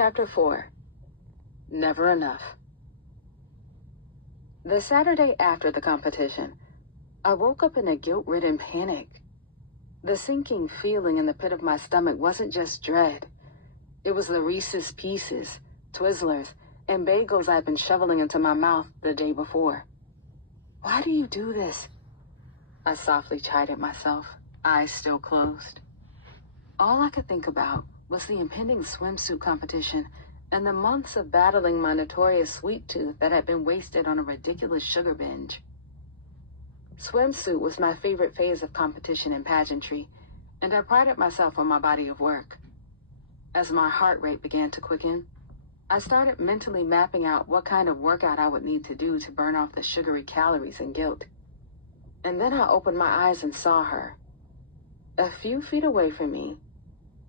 Chapter 4. Never Enough. The Saturday after the competition, I woke up in a guilt-ridden panic. The sinking feeling in the pit of my stomach wasn't just dread. It was the Reese's Pieces, Twizzlers, and bagels I'd been shoveling into my mouth the day before. Why do you do this? I softly chided myself, eyes still closed. All I could think about was the impending swimsuit competition and the months of battling my notorious sweet tooth that had been wasted on a ridiculous sugar binge. Swimsuit was my favorite phase of competition and pageantry, and I prided myself on my body of work. As my heart rate began to quicken, I started mentally mapping out what kind of workout I would need to do to burn off the sugary calories and guilt. And then I opened my eyes and saw her. A few feet away from me,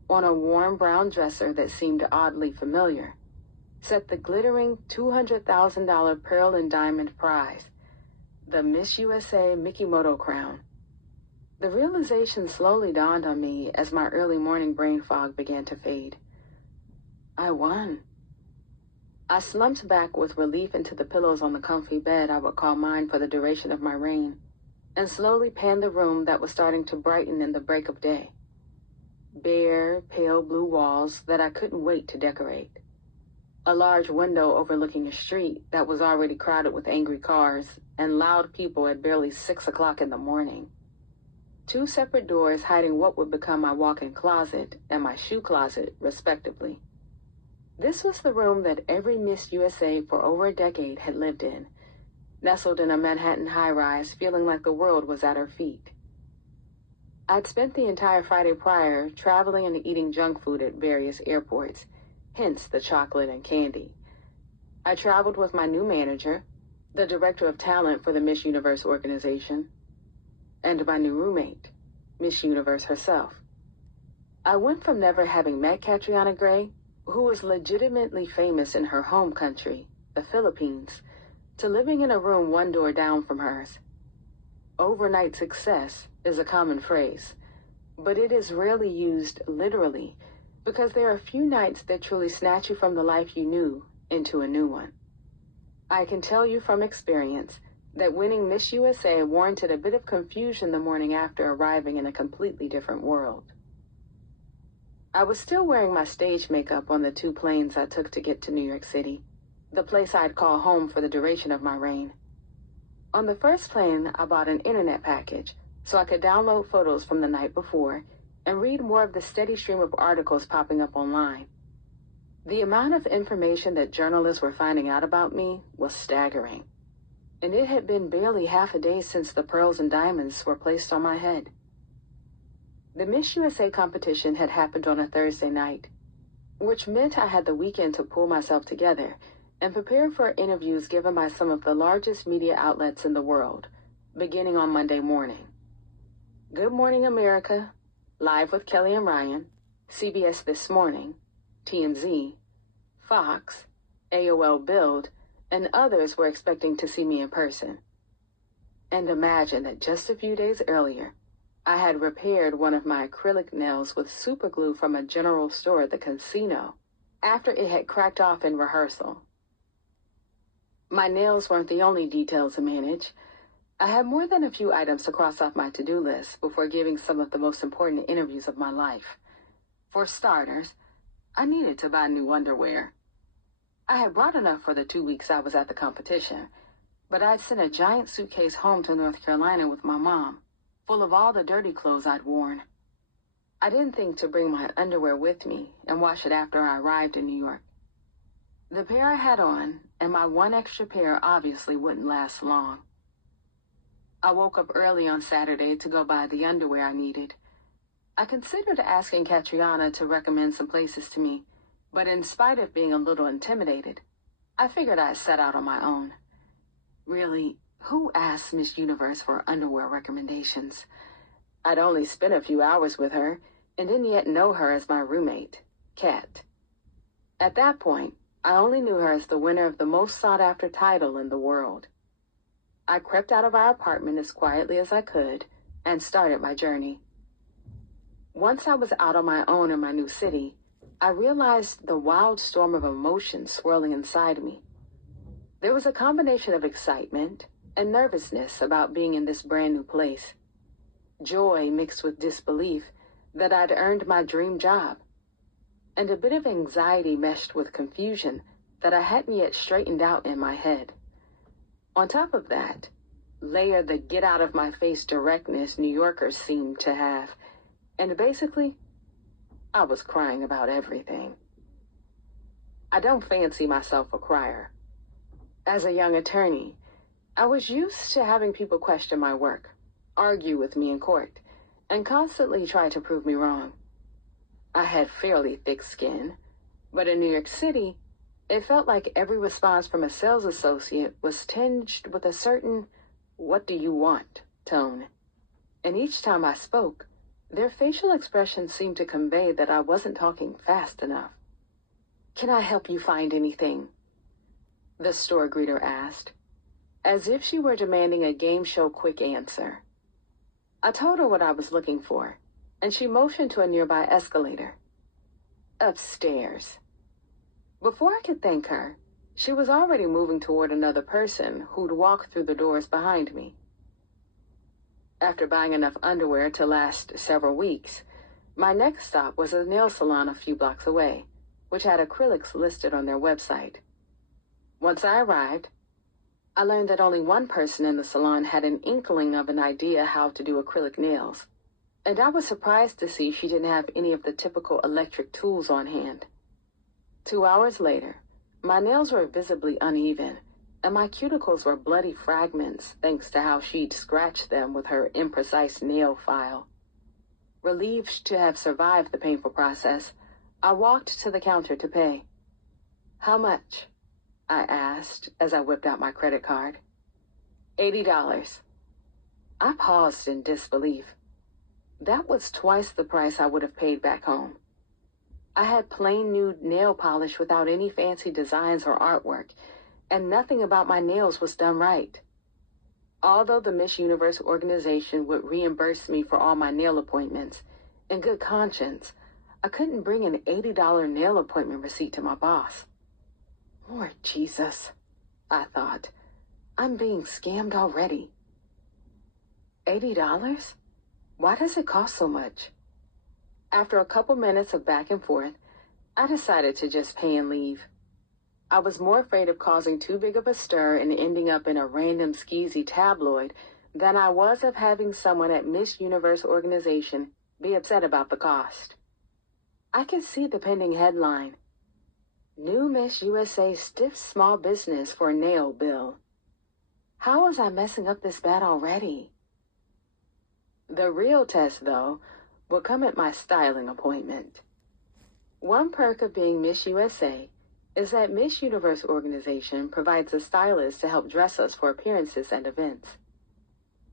on a warm brown dresser that seemed oddly familiar, sat the glittering $200,000 pearl and diamond prize, the Miss USA Mikimoto crown. The realization slowly dawned on me as my early morning brain fog began to fade. I won. I slumped back with relief into the pillows on the comfy bed I would call mine for the duration of my reign, and slowly panned the room that was starting to brighten in the break of day. Bare, pale blue walls that I couldn't wait to decorate. A large window overlooking a street that was already crowded with angry cars and loud people at barely 6 o'clock in the morning. 2 separate doors hiding what would become my walk-in closet and my shoe closet, respectively. This was the room that every Miss USA for over a decade had lived in, nestled in a Manhattan high-rise, feeling like the world was at her feet. I'd spent the entire Friday prior traveling and eating junk food at various airports, hence the chocolate and candy. I traveled with my new manager, the director of talent for the Miss Universe organization, and my new roommate, Miss Universe herself. I went from never having met Catriona Gray, who was legitimately famous in her home country, the Philippines, to living in a room 1 door down from hers. Overnight success is a common phrase, but it is rarely used literally because there are few nights that truly snatch you from the life you knew into a new one. I can tell you from experience that winning Miss USA warranted a bit of confusion the morning after arriving in a completely different world. I was still wearing my stage makeup on the 2 planes I took to get to New York City, the place I'd call home for the duration of my reign. On the first plane, I bought an internet package so I could download photos from the night before and read more of the steady stream of articles popping up online. The amount of information that journalists were finding out about me was staggering, and it had been barely half a day since the pearls and diamonds were placed on my head. The Miss USA competition had happened on a Thursday night, which meant I had the weekend to pull myself together and prepare for interviews given by some of the largest media outlets in the world, beginning on Monday morning. Good Morning America, Live with Kelly and Ryan, CBS This Morning, TMZ, Fox, AOL Build, and others were expecting to see me in person. And imagine that just a few days earlier, I had repaired one of my acrylic nails with super glue from a general store at the casino after it had cracked off in rehearsal. My nails weren't the only detail to manage. I had more than a few items to cross off my to-do list before giving some of the most important interviews of my life. For starters, I needed to buy new underwear. I had brought enough for the 2 weeks I was at the competition, but I'd sent a giant suitcase home to North Carolina with my mom, full of all the dirty clothes I'd worn. I didn't think to bring my underwear with me and wash it after I arrived in New York. The pair I had on and my 1 extra pair obviously wouldn't last long. I woke up early on Saturday to go buy the underwear I needed. I considered asking Catriona to recommend some places to me, but in spite of being a little intimidated, I figured I'd set out on my own. Really, who asks Miss Universe for underwear recommendations? I'd only spent a few hours with her and didn't yet know her as my roommate, Kat. At that point, I only knew her as the winner of the most sought-after title in the world. I crept out of our apartment as quietly as I could and started my journey. Once I was out on my own in my new city, I realized the wild storm of emotions swirling inside me. There was a combination of excitement and nervousness about being in this brand new place. Joy mixed with disbelief that I'd earned my dream job, and a bit of anxiety meshed with confusion that I hadn't yet straightened out in my head. On top of that, layer the get-out-of-my-face directness New Yorkers seemed to have, and basically, I was crying about everything. I don't fancy myself a crier. As a young attorney, I was used to having people question my work, argue with me in court, and constantly try to prove me wrong. I had fairly thick skin, but in New York City, it felt like every response from a sales associate was tinged with a certain "what do you want" tone. And each time I spoke, their facial expressions seemed to convey that I wasn't talking fast enough. "Can I help you find anything?" the store greeter asked, as if she were demanding a game show quick answer. I told her what I was looking for, and she motioned to a nearby escalator. "Upstairs." Before I could thank her, she was already moving toward another person who'd walk through the doors behind me. After buying enough underwear to last several weeks, my next stop was a nail salon a few blocks away, which had acrylics listed on their website. Once I arrived, I learned that only one person in the salon had an inkling of an idea how to do acrylic nails, and I was surprised to see she didn't have any of the typical electric tools on hand. 2 hours later, my nails were visibly uneven, and my cuticles were bloody fragments thanks to how she'd scratched them with her imprecise nail file. Relieved to have survived the painful process, I walked to the counter to pay. "How much?" I asked as I whipped out my credit card. $80. I paused in disbelief. That was twice the price I would have paid back home. I had plain nude nail polish without any fancy designs or artwork, and nothing about my nails was done right. Although the Miss Universe organization would reimburse me for all my nail appointments, in good conscience, I couldn't bring an $80 nail appointment receipt to my boss. Lord Jesus, I thought, I'm being scammed already. $80? Why does it cost so much? After a couple minutes of back and forth, I decided to just pay and leave. I was more afraid of causing too big of a stir and ending up in a random skeezy tabloid than I was of having someone at Miss Universe organization be upset about the cost. I could see the pending headline: "New Miss USA stiffs small business for nail bill." How was I messing up this bad already? The real test, though, would come at my styling appointment. One perk of being Miss USA is that Miss Universe organization provides a stylist to help dress us for appearances and events.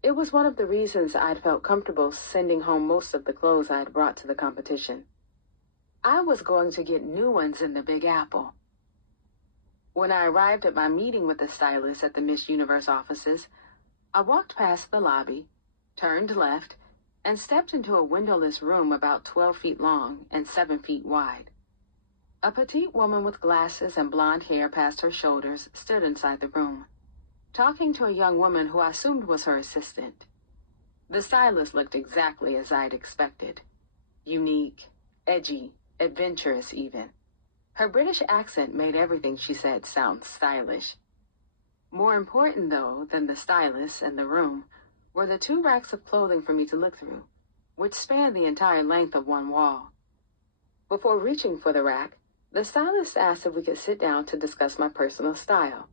It was one of the reasons I'd felt comfortable sending home most of the clothes I had brought to the competition. I was going to get new ones in the Big Apple. When I arrived at my meeting with the stylist at the Miss Universe offices, I walked past the lobby, turned left, and stepped into a windowless room about 12 feet long and 7 feet wide. A petite woman with glasses and blonde hair past her shoulders stood inside the room, talking to a young woman who I assumed was her assistant. The stylist looked exactly as I'd expected. Unique, edgy, adventurous even. Her British accent made everything she said sound stylish. More important, though, than the stylist and the room were the 2 racks of clothing for me to look through, which spanned the entire length of one wall. Before reaching for the rack, the stylist asked if we could sit down to discuss my personal style.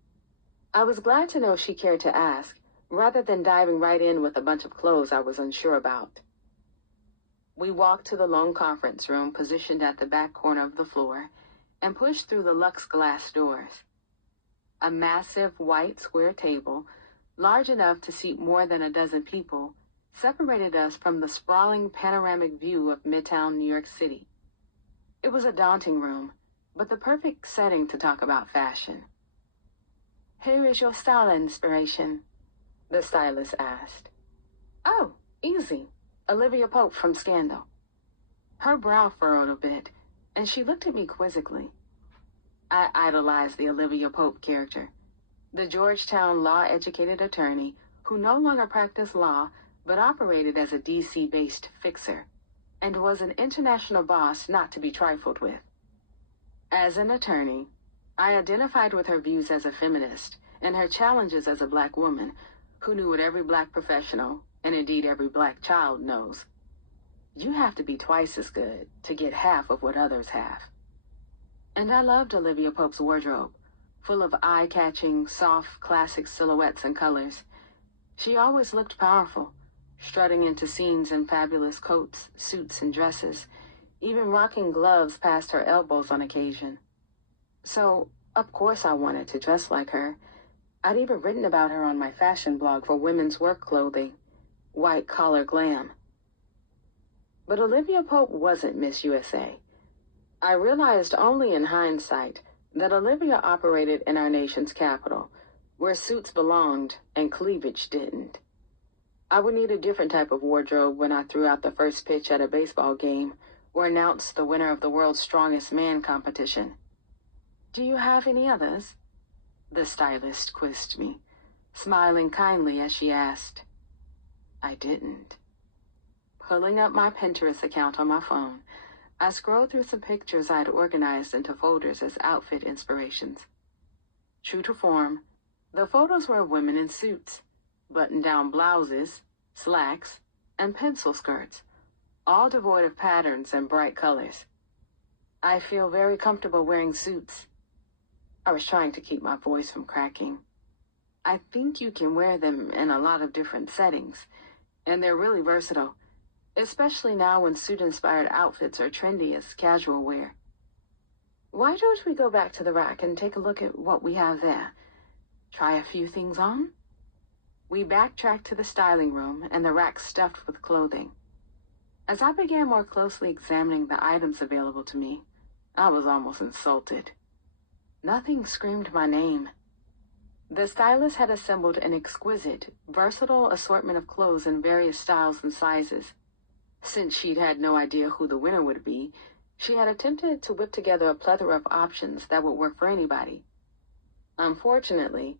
I was glad to know she cared to ask, rather than diving right in with a bunch of clothes I was unsure about. We walked to the long conference room positioned at the back corner of the floor and pushed through the luxe glass doors. A massive white square table, large enough to seat more than a dozen people, separated us from the sprawling panoramic view of Midtown New York City. It was a daunting room, but the perfect setting to talk about fashion. "Who is your style inspiration?" the stylist asked. "Oh, easy. Olivia Pope from Scandal." Her brow furrowed a bit, and she looked at me quizzically. I idolized the Olivia Pope character, the Georgetown law-educated attorney who no longer practiced law but operated as a D.C.-based fixer, and was an international boss not to be trifled with. As an attorney, I identified with her views as a feminist and her challenges as a black woman who knew what every black professional, and indeed every black child, knows. You have to be twice as good to get half of what others have. And I loved Olivia Pope's wardrobe, full of eye-catching, soft, classic silhouettes and colors. She always looked powerful, strutting into scenes in fabulous coats, suits, and dresses, even rocking gloves past her elbows on occasion. So, of course I wanted to dress like her. I'd even written about her on my fashion blog for women's work clothing, White Collar Glam. But Olivia Pope wasn't Miss USA. I realized only in hindsight that Olivia operated in our nation's capital, where suits belonged and cleavage didn't. I would need a different type of wardrobe when I threw out the first pitch at a baseball game or announced the winner of the World's Strongest Man competition. "Do you have any others?" the stylist quizzed me, smiling kindly as she asked. I didn't. Pulling up my Pinterest account on my phone, I scrolled through some pictures I'd organized into folders as outfit inspirations. True to form, the photos were of women in suits, button-down blouses, slacks, and pencil skirts, all devoid of patterns and bright colors. I feel very comfortable wearing suits. I was trying to keep my voice from cracking. I think you can wear them in a lot of different settings, and they're really versatile, especially now when suit-inspired outfits are trendy as casual wear. Why don't we go back to the rack and take a look at what we have there? Try a few things on? We backtracked to the styling room and the rack stuffed with clothing. As I began more closely examining the items available to me, I was almost insulted. Nothing screamed my name. The stylist had assembled an exquisite, versatile assortment of clothes in various styles and sizes. Since she'd had no idea who the winner would be, she had attempted to whip together a plethora of options that would work for anybody. Unfortunately,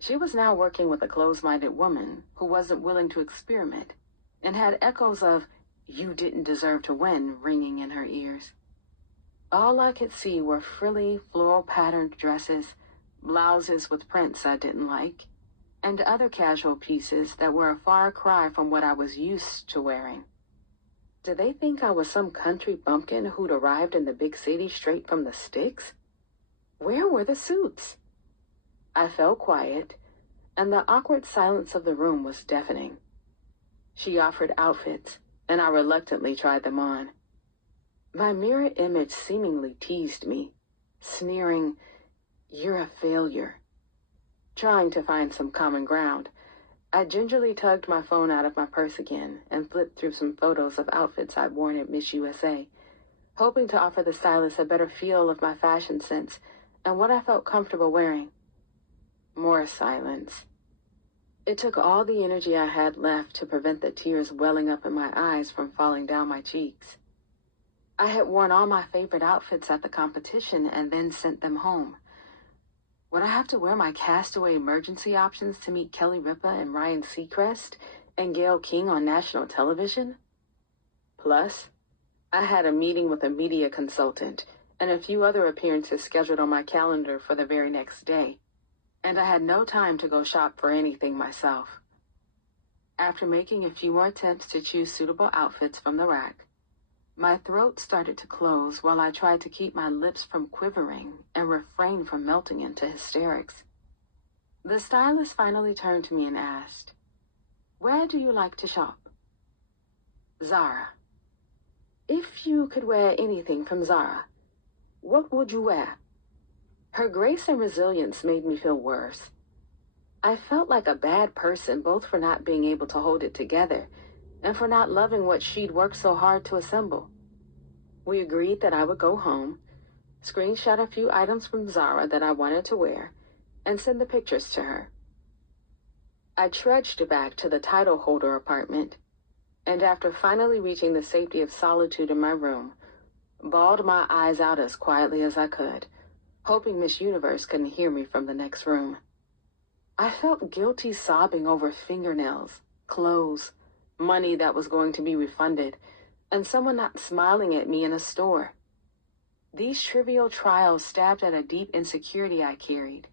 she was now working with a closed-minded woman who wasn't willing to experiment and had echoes of "you didn't deserve to win" ringing in her ears. All I could see were frilly, floral-patterned dresses, blouses with prints I didn't like, and other casual pieces that were a far cry from what I was used to wearing. Did they think I was some country bumpkin who'd arrived in the big city straight from the sticks? Where were the suits? I fell quiet, and the awkward silence of the room was deafening. She offered outfits, and I reluctantly tried them on. My mirror image seemingly teased me, sneering, "You're a failure." Trying to find some common ground, I gingerly tugged my phone out of my purse again and flipped through some photos of outfits I'd worn at Miss USA, hoping to offer the stylist a better feel of my fashion sense and what I felt comfortable wearing. More silence. It took all the energy I had left to prevent the tears welling up in my eyes from falling down my cheeks. I had worn all my favorite outfits at the competition and then sent them home. Would I have to wear my castaway emergency options to meet Kelly Ripa and Ryan Seacrest and Gayle King on national television? Plus, I had a meeting with a media consultant and a few other appearances scheduled on my calendar for the very next day, and I had no time to go shop for anything myself. After making a few more attempts to choose suitable outfits from the rack, my throat started to close while I tried to keep my lips from quivering and refrain from melting into hysterics. The stylist finally turned to me and asked, "Where do you like to shop?" "Zara." "If you could wear anything from Zara, what would you wear?" Her grace and resilience made me feel worse. I felt like a bad person both for not being able to hold it together and for not loving what she'd worked so hard to assemble. We agreed that I would go home, screenshot a few items from Zara that I wanted to wear, and send the pictures to her. I trudged back to the title holder apartment, and after finally reaching the safety of solitude in my room, bawled my eyes out as quietly as I could, hoping Miss Universe couldn't hear me from the next room. I felt guilty sobbing over fingernails, clothes, money that was going to be refunded, and someone not smiling at me in a store. These trivial trials stabbed at a deep insecurity I carried,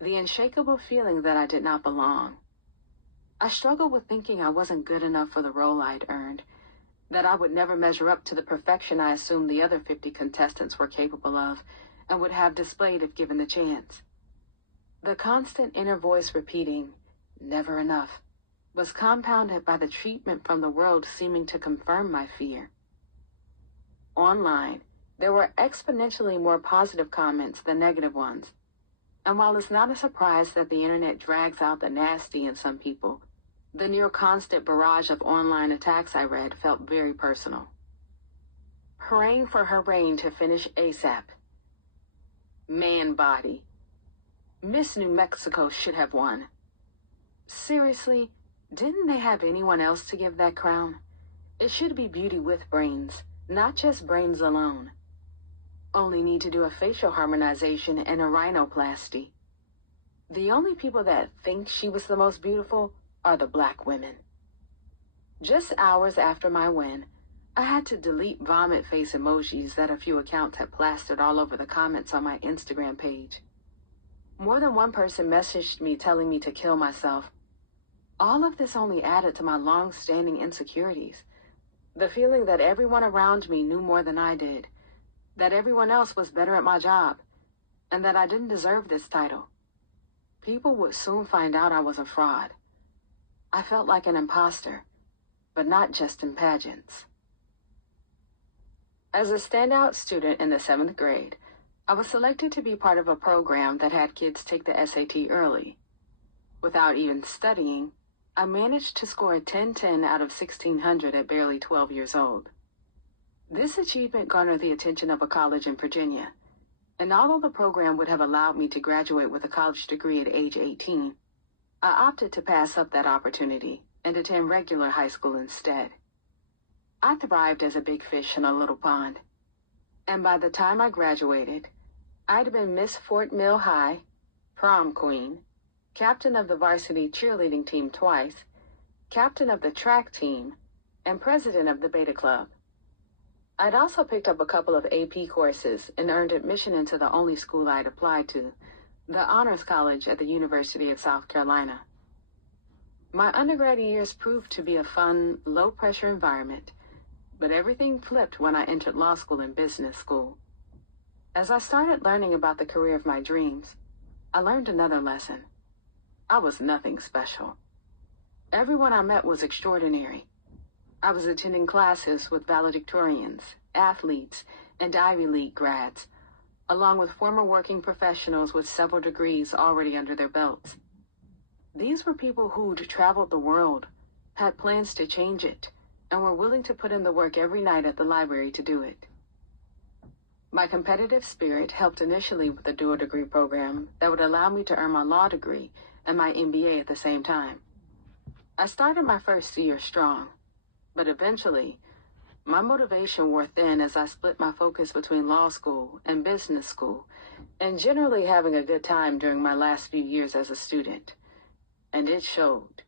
the unshakable feeling that I did not belong. I struggled with thinking I wasn't good enough for the role I'd earned, that I would never measure up to the perfection I assumed the other 50 contestants were capable of and would have displayed if given the chance. The constant inner voice repeating, "Never enough," was compounded by the treatment from the world seeming to confirm my fear. Online, there were exponentially more positive comments than negative ones. And while it's not a surprise that the internet drags out the nasty in some people, the near constant barrage of online attacks I read felt very personal. Praying for her reign to finish ASAP. Man body. Miss New Mexico should have won. Seriously, didn't they have anyone else to give that crown? It should be beauty with brains, not just brains alone. Only need to do a facial harmonization and a rhinoplasty. The only people that think she was the most beautiful are the black women. Just hours after my win, I had to delete vomit face emojis that a few accounts had plastered all over the comments on my Instagram page. More than one person messaged me telling me to kill myself. All of this only added to my long-standing insecurities. The feeling that everyone around me knew more than I did, that everyone else was better at my job, and that I didn't deserve this title. People would soon find out I was a fraud. I felt like an imposter, but not just in pageants. As a standout student in the 7th grade, I was selected to be part of a program that had kids take the SAT early. Without even studying, I managed to score a 1010 out of 1600 at barely 12 years old. This achievement garnered the attention of a college in Virginia, and although the program would have allowed me to graduate with a college degree at age 18, I opted to pass up that opportunity and attend regular high school instead. I thrived as a big fish in a little pond, and by the time I graduated, I'd been Miss Fort Mill High, prom queen, captain of the varsity cheerleading team twice, captain of the track team, and president of the Beta Club. I'd also picked up a couple of AP courses and earned admission into the only school I'd applied to, the Honors College at the University of South Carolina. My undergrad years proved to be a fun, low-pressure environment, but everything flipped when I entered law school and business school. As I started learning about the career of my dreams, I learned another lesson. I was nothing special. Everyone I met was extraordinary. I was attending classes with valedictorians, athletes, and Ivy League grads, along with former working professionals with several degrees already under their belts. These were people who'd traveled the world, had plans to change it, and were willing to put in the work every night at the library to do it. My competitive spirit helped initially with a dual degree program that would allow me to earn my law degree and my MBA at the same time. I started my first year strong, but eventually, my motivation wore thin as I split my focus between law school and business school, and generally having a good time during my last few years as a student. And it showed.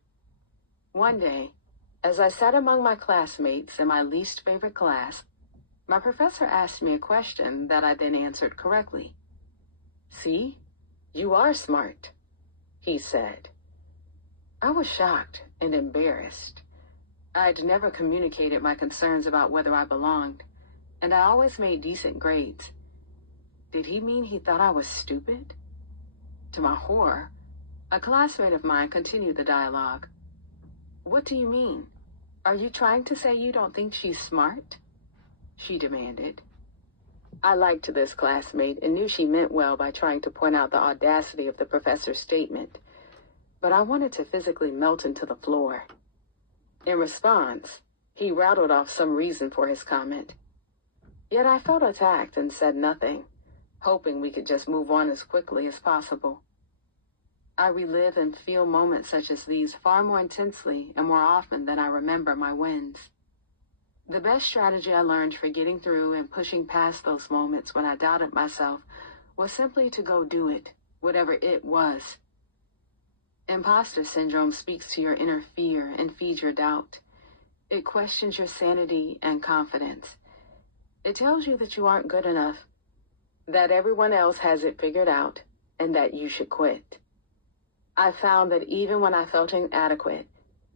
One day, as I sat among my classmates in my least favorite class, my professor asked me a question that I then answered correctly. "See, you are smart," he said. I was shocked and embarrassed. I'd never communicated my concerns about whether I belonged, and I always made decent grades. Did he mean he thought I was stupid? To my horror, a classmate of mine continued the dialogue. "What do you mean? Are you trying to say you don't think she's smart?" she demanded. I liked this classmate and knew she meant well by trying to point out the audacity of the professor's statement, but I wanted to physically melt into the floor. In response, he rattled off some reason for his comment. Yet I felt attacked and said nothing, hoping we could just move on as quickly as possible. I relive and feel moments such as these far more intensely and more often than I remember my wins. The best strategy I learned for getting through and pushing past those moments when I doubted myself was simply to go do it, whatever it was. Imposter syndrome speaks to your inner fear and feeds your doubt. It questions your sanity and confidence. It tells you that you aren't good enough, that everyone else has it figured out, and that you should quit. I found that even when I felt inadequate,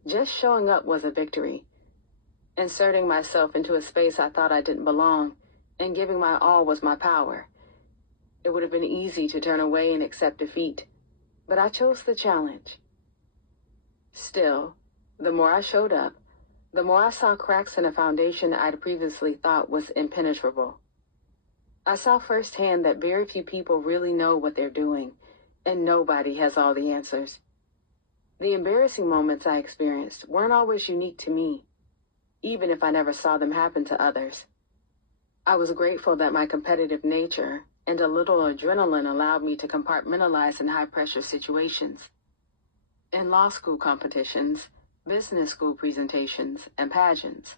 just showing up was a victory. Inserting myself into a space I thought I didn't belong and giving my all was my power. It would have been easy to turn away and accept defeat, but I chose the challenge. Still, the more I showed up, the more I saw cracks in a foundation I'd previously thought was impenetrable. I saw firsthand that very few people really know what they're doing, and nobody has all the answers. The embarrassing moments I experienced weren't always unique to me, even if I never saw them happen to others. I was grateful that my competitive nature and a little adrenaline allowed me to compartmentalize in high-pressure situations. In law school competitions, business school presentations, and pageants,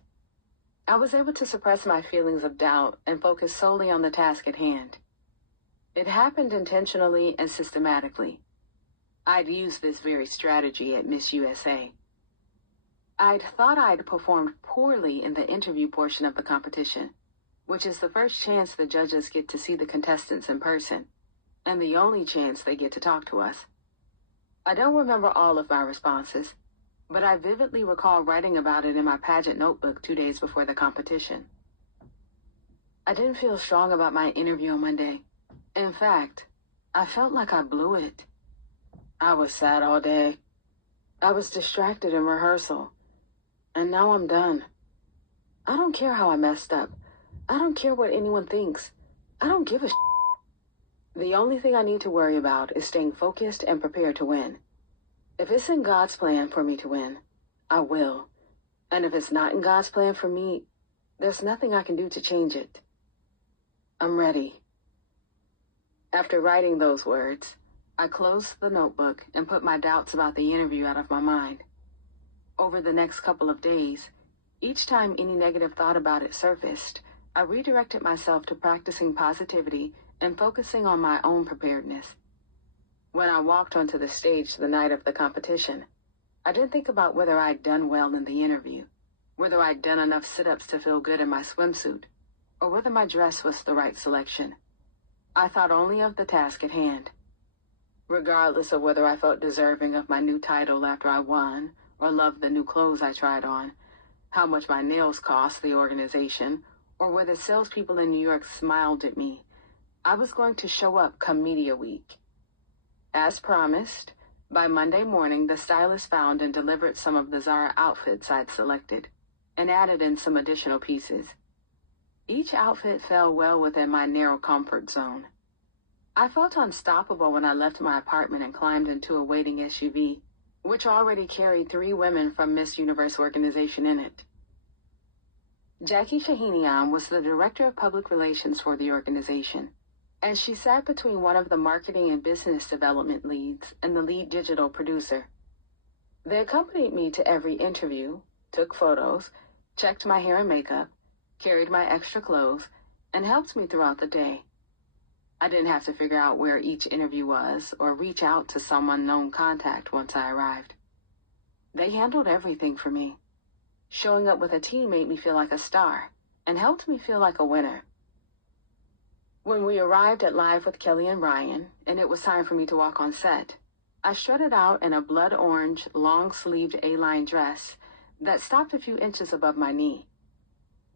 I was able to suppress my feelings of doubt and focus solely on the task at hand. It happened intentionally and systematically. I'd used this very strategy at Miss USA. I'd thought I'd performed poorly in the interview portion of the competition, which is the first chance the judges get to see the contestants in person, and the only chance they get to talk to us. I don't remember all of my responses, but I vividly recall writing about it in my pageant notebook 2 days before the competition. I didn't feel strong about my interview on Monday. In fact, I felt like I blew it. I was sad all day. I was distracted in rehearsal. And now I'm done. I don't care how I messed up. I don't care what anyone thinks. I don't give a shit. The only thing I need to worry about is staying focused and prepared to win. If it's in God's plan for me to win, I will. And if it's not in God's plan for me, there's nothing I can do to change it. I'm ready. After writing those words, I closed the notebook and put my doubts about the interview out of my mind. Over the next couple of days, each time any negative thought about it surfaced, I redirected myself to practicing positivity and focusing on my own preparedness. When I walked onto the stage the night of the competition, I didn't think about whether I'd done well in the interview, whether I'd done enough sit-ups to feel good in my swimsuit, or whether my dress was the right selection. I thought only of the task at hand. Regardless of whether I felt deserving of my new title after I won, or loved the new clothes I tried on, how much my nails cost the organization, or whether salespeople in New York smiled at me, I was going to show up come media week. As promised, by Monday morning, the stylist found and delivered some of the Zara outfits I'd selected, and added in some additional pieces. Each outfit fell well within my narrow comfort zone. I felt unstoppable when I left my apartment and climbed into a waiting SUV, which already carried 3 women from Miss Universe organization in it. Jackie Shahinian was the director of public relations for the organization, and she sat between one of the marketing and business development leads and the lead digital producer. They accompanied me to every interview, took photos, checked my hair and makeup, carried my extra clothes, and helped me throughout the day. I didn't have to figure out where each interview was or reach out to some unknown contact once I arrived. They handled everything for me. Showing up with a team made me feel like a star and helped me feel like a winner. When we arrived at Live with Kelly and Ryan, and it was time for me to walk on set, I strutted out in a blood orange, long-sleeved A-line dress that stopped a few inches above my knee.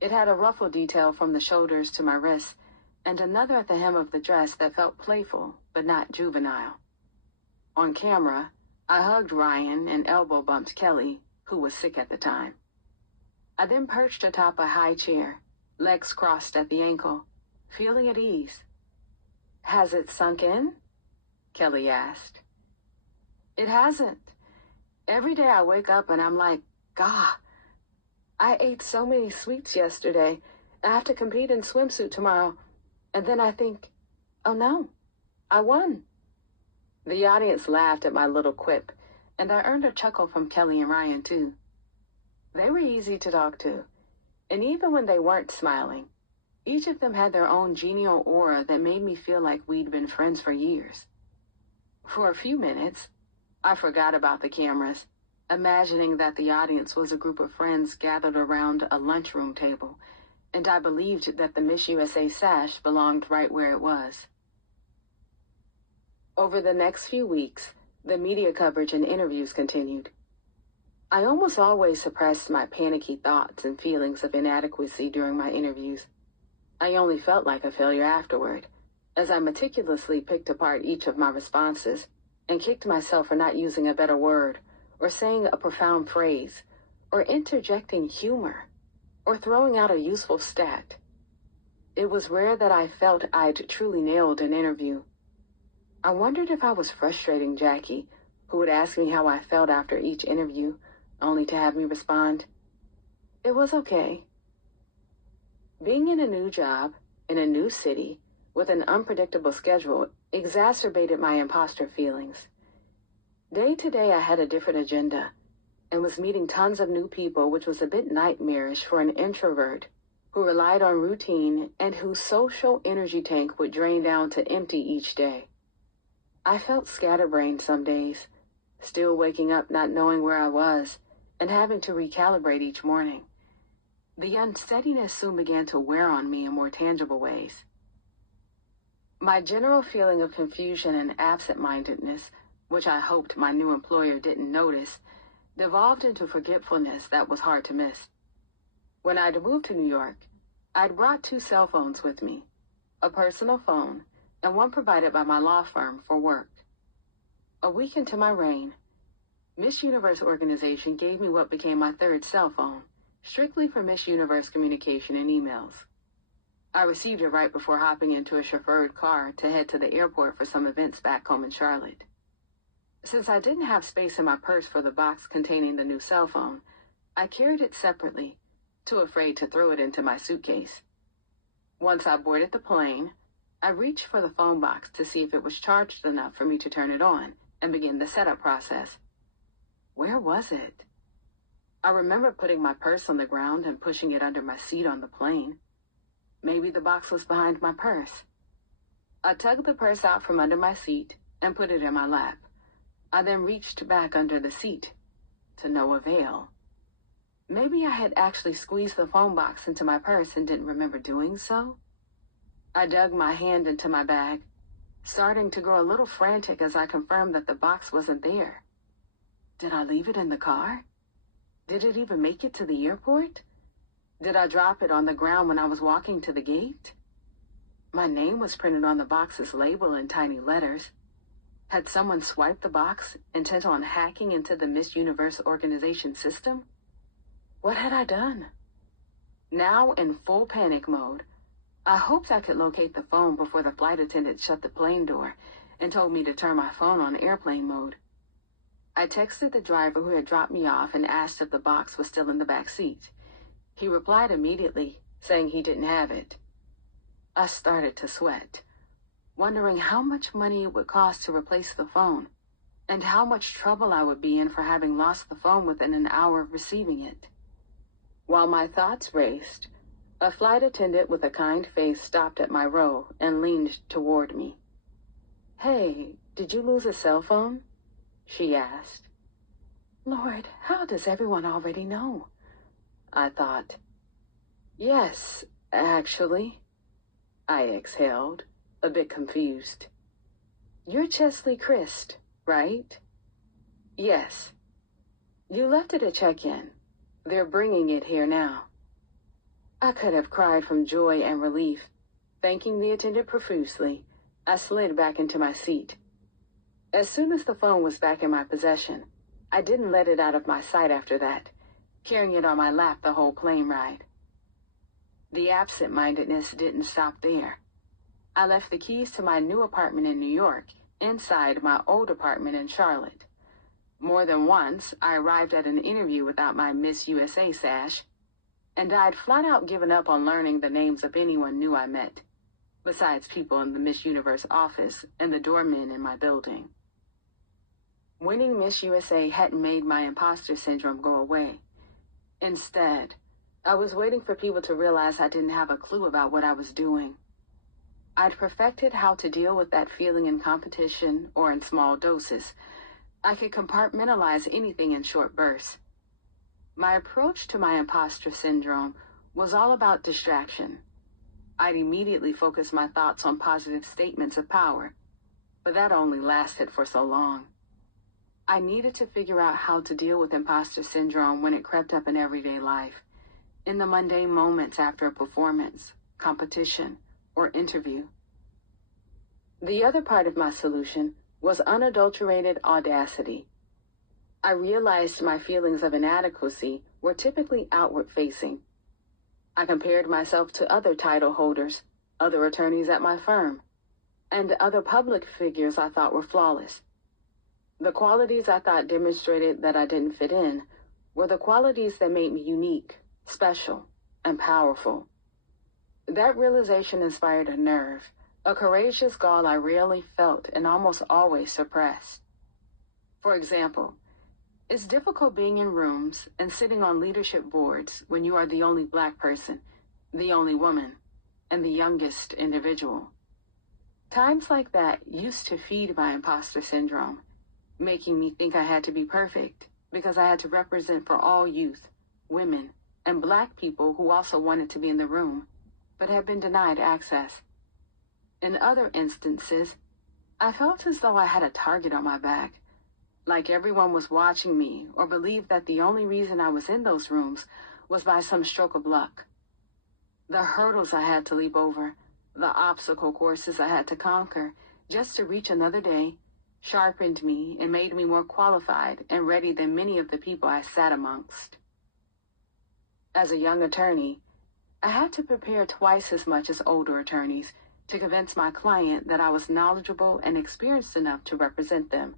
It had a ruffle detail from the shoulders to my wrists, and another at the hem of the dress that felt playful but not juvenile. On camera, I hugged Ryan and elbow bumped Kelly, who was sick at the time. I then perched atop a high chair, legs crossed at the ankle, feeling at ease. "Has it sunk in?" Kelly asked. "It hasn't. Every day I wake up and I'm like, God, I ate so many sweets yesterday. I have to compete in swimsuit tomorrow. And then I think, oh no, I won." The audience laughed at my little quip, and I earned a chuckle from Kelly and Ryan too. They were easy to talk to. And even when they weren't smiling, each of them had their own genial aura that made me feel like we'd been friends for years. For a few minutes, I forgot about the cameras, imagining that the audience was a group of friends gathered around a lunchroom table, and I believed that the Miss USA sash belonged right where it was. Over the next few weeks, the media coverage and interviews continued. I almost always suppressed my panicky thoughts and feelings of inadequacy during my interviews. I only felt like a failure afterward, as I meticulously picked apart each of my responses and kicked myself for not using a better word, or saying a profound phrase, or interjecting humor, or throwing out a useful stat. It was rare that I felt I'd truly nailed an interview. I wondered if I was frustrating Jackie, who would ask me how I felt after each interview, only to have me respond, "It was okay." Being in a new job, in a new city, with an unpredictable schedule, exacerbated my imposter feelings. Day to day, I had a different agenda, and was meeting tons of new people, which was a bit nightmarish for an introvert who relied on routine and whose social energy tank would drain down to empty each day. I felt scatterbrained some days, still waking up not knowing where I was, and having to recalibrate each morning. The unsteadiness soon began to wear on me in more tangible ways. My general feeling of confusion and absent-mindedness, which I hoped my new employer didn't notice, devolved into forgetfulness that was hard to miss. When I'd moved to New York, I'd brought 2 cell phones with me, a personal phone and one provided by my law firm for work. A week into my reign, Miss Universe organization gave me what became my 3rd cell phone, strictly for Miss Universe communication and emails. I received it right before hopping into a chauffeured car to head to the airport for some events back home in Charlotte. Since I didn't have space in my purse for the box containing the new cell phone, I carried it separately, too afraid to throw it into my suitcase. Once I boarded the plane, I reached for the phone box to see if it was charged enough for me to turn it on and begin the setup process. Where was it? I remember putting my purse on the ground and pushing it under my seat on the plane. Maybe the box was behind my purse. I tugged the purse out from under my seat and put it in my lap. I then reached back under the seat, to no avail. Maybe I had actually squeezed the phone box into my purse and didn't remember doing so. I dug my hand into my bag, starting to grow a little frantic as I confirmed that the box wasn't there. Did I leave it in the car? Did it even make it to the airport? Did I drop it on the ground when I was walking to the gate? My name was printed on the box's label in tiny letters. Had someone swiped the box, intent on hacking into the Miss Universe organization system? What had I done? Now in full panic mode, I hoped I could locate the phone before the flight attendant shut the plane door and told me to turn my phone on airplane mode. I texted the driver who had dropped me off and asked if the box was still in the back seat. He replied immediately, saying he didn't have it. I started to sweat, wondering how much money it would cost to replace the phone, and how much trouble I would be in for having lost the phone within an hour of receiving it. While my thoughts raced, a flight attendant with a kind face stopped at my row and leaned toward me. "Hey, did you lose a cell phone?" she asked. Lord, how does everyone already know? I thought. Yes, actually, I exhaled, a bit confused. You're Cheslie Kryst, right? Yes. You left it at check-in. They're bringing it here now. I could have cried from joy and relief. Thanking the attendant profusely, I slid back into my seat. As soon as the phone was back in my possession, I didn't let it out of my sight after that, carrying it on my lap the whole plane ride. The absent-mindedness didn't stop there. I left the keys to my new apartment in New York inside my old apartment in Charlotte. More than once, I arrived at an interview without my Miss USA sash, and I'd flat out given up on learning the names of anyone new I met, besides people in the Miss Universe office and the doormen in my building. Winning Miss USA hadn't made my imposter syndrome go away. Instead, I was waiting for people to realize I didn't have a clue about what I was doing. I'd perfected how to deal with that feeling in competition or in small doses. I could compartmentalize anything in short bursts. My approach to my imposter syndrome was all about distraction. I'd immediately focus my thoughts on positive statements of power, but that only lasted for so long. I needed to figure out how to deal with imposter syndrome when it crept up in everyday life, in the mundane moments after a performance, competition, or interview. The other part of my solution was unadulterated audacity. I realized my feelings of inadequacy were typically outward-facing. I compared myself to other title holders, other attorneys at my firm, and other public figures I thought were flawless. The qualities I thought demonstrated that I didn't fit in were the qualities that made me unique, special, and powerful. That realization inspired a nerve, a courageous gall I rarely felt and almost always suppressed. For example, it's difficult being in rooms and sitting on leadership boards when you are the only Black person, the only woman, and the youngest individual. Times like that used to feed my imposter syndrome, making me think I had to be perfect because I had to represent for all youth, women, and Black people who also wanted to be in the room, but had been denied access. In other instances, I felt as though I had a target on my back, like everyone was watching me or believed that the only reason I was in those rooms was by some stroke of luck. The hurdles I had to leap over, the obstacle courses I had to conquer just to reach another day, sharpened me and made me more qualified and ready than many of the people I sat amongst. As a young attorney, I had to prepare twice as much as older attorneys to convince my client that I was knowledgeable and experienced enough to represent them.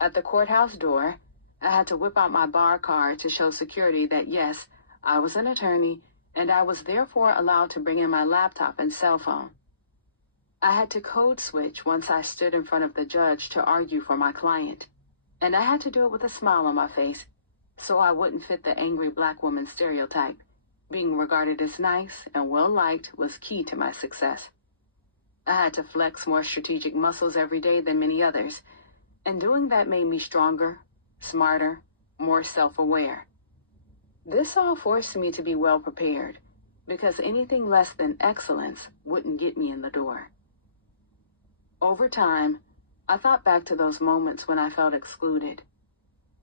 At the courthouse door, I had to whip out my bar card to show security that yes, I was an attorney and I was therefore allowed to bring in my laptop and cell phone. I had to code switch once I stood in front of the judge to argue for my client, and I had to do it with a smile on my face so I wouldn't fit the angry Black woman stereotype. Being regarded as nice and well-liked was key to my success. I had to flex more strategic muscles every day than many others, and doing that made me stronger, smarter, more self-aware. This all forced me to be well prepared, because anything less than excellence wouldn't get me in the door. Over time, I thought back to those moments when I felt excluded,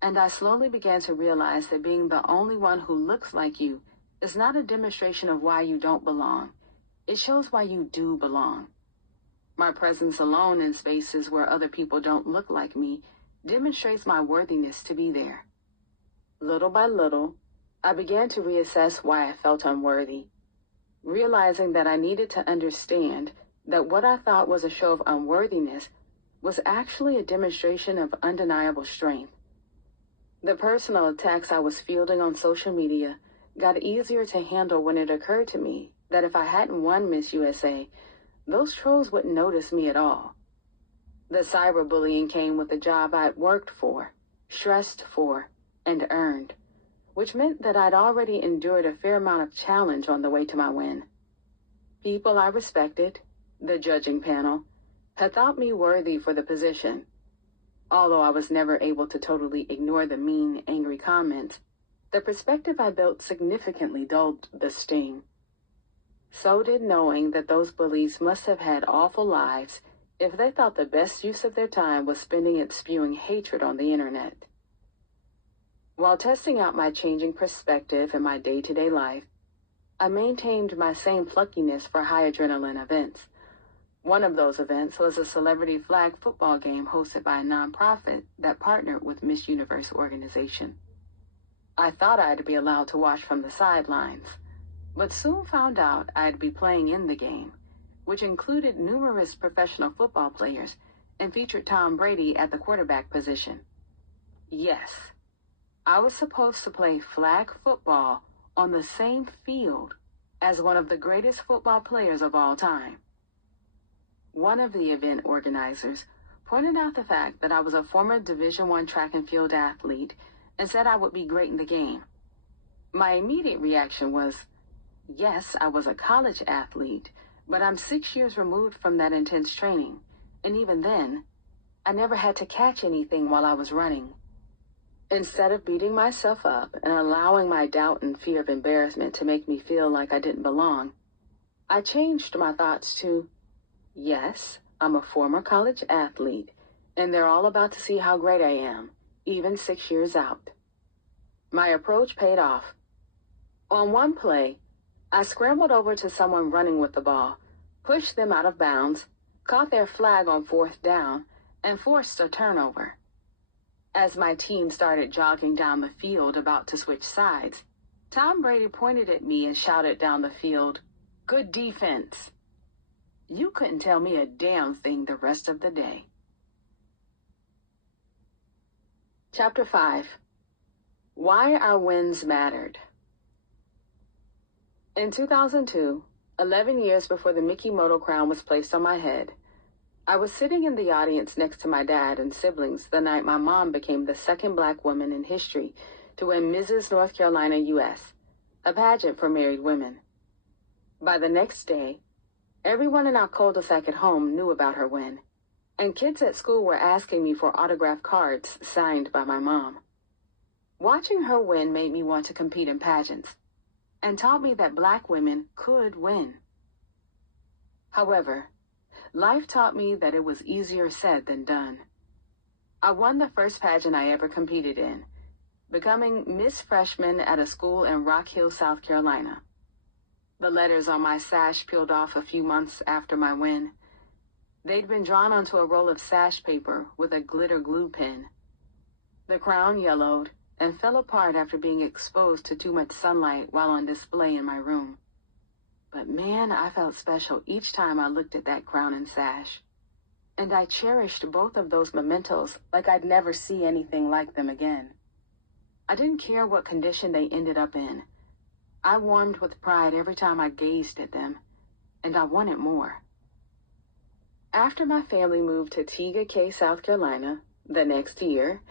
and I slowly began to realize that being the only one who looks like you is not a demonstration of why you don't belong. It shows why you do belong. My presence alone in spaces where other people don't look like me demonstrates my worthiness to be there. Little by little, I began to reassess why I felt unworthy, realizing that I needed to understand that what I thought was a show of unworthiness was actually a demonstration of undeniable strength. The personal attacks I was fielding on social media got easier to handle when it occurred to me that if I hadn't won Miss USA, those trolls wouldn't notice me at all. The cyberbullying came with the job I'd worked for, stressed for, and earned, which meant that I'd already endured a fair amount of challenge on the way to my win. People I respected, the judging panel, had thought me worthy for the position. Although I was never able to totally ignore the mean, angry comments, the perspective I built significantly dulled the sting. So did knowing that those bullies must have had awful lives if they thought the best use of their time was spending it spewing hatred on the internet. While testing out my changing perspective in my day-to-day life, I maintained my same pluckiness for high adrenaline events. One of those events was a celebrity flag football game hosted by a nonprofit that partnered with Miss Universe organization. I thought I'd be allowed to watch from the sidelines, but soon found out I'd be playing in the game, which included numerous professional football players and featured Tom Brady at the quarterback position. Yes, I was supposed to play flag football on the same field as one of the greatest football players of all time. One of the event organizers pointed out the fact that I was a former Division I track and field athlete and said I would be great in the game. My immediate reaction was, yes, I was a college athlete, but I'm 6 years removed from that intense training, and even then, I never had to catch anything while I was running. Instead of beating myself up and allowing my doubt and fear of embarrassment to make me feel like I didn't belong, I changed my thoughts to, yes, I'm a former college athlete, and they're all about to see how great I am, even 6 years out. My approach paid off. On one play, I scrambled over to someone running with the ball, pushed them out of bounds, caught their flag on 4th down, and forced a turnover. As my team started jogging down the field about to switch sides, Tom Brady pointed at me and shouted down the field, "Good defense." You couldn't tell me a damn thing the rest of the day. Chapter 5. Why Our Wins Mattered. In 2002, 11 years before the Mickey Moto crown was placed on my head, I was sitting in the audience next to my dad and siblings the night my mom became the second black woman in history to win Mrs. North Carolina, U.S., a pageant for married women. By the next day, everyone in our cul-de-sac at home knew about her win, and kids at school were asking me for autograph cards signed by my mom. Watching her win made me want to compete in pageants, and taught me that black women could win. However, life taught me that it was easier said than done. I won the first pageant I ever competed in, becoming Miss Freshman at a school in Rock Hill, South Carolina. The letters on my sash peeled off a few months after my win. They'd been drawn onto a roll of sash paper with a glitter glue pen. The crown yellowed and fell apart after being exposed to too much sunlight while on display in my room. But man, I felt special each time I looked at that crown and sash. And I cherished both of those mementos like I'd never see anything like them again. I didn't care what condition they ended up in. I warmed with pride every time I gazed at them, and I wanted more. After my family moved to Tega Cay, South Carolina, the next year,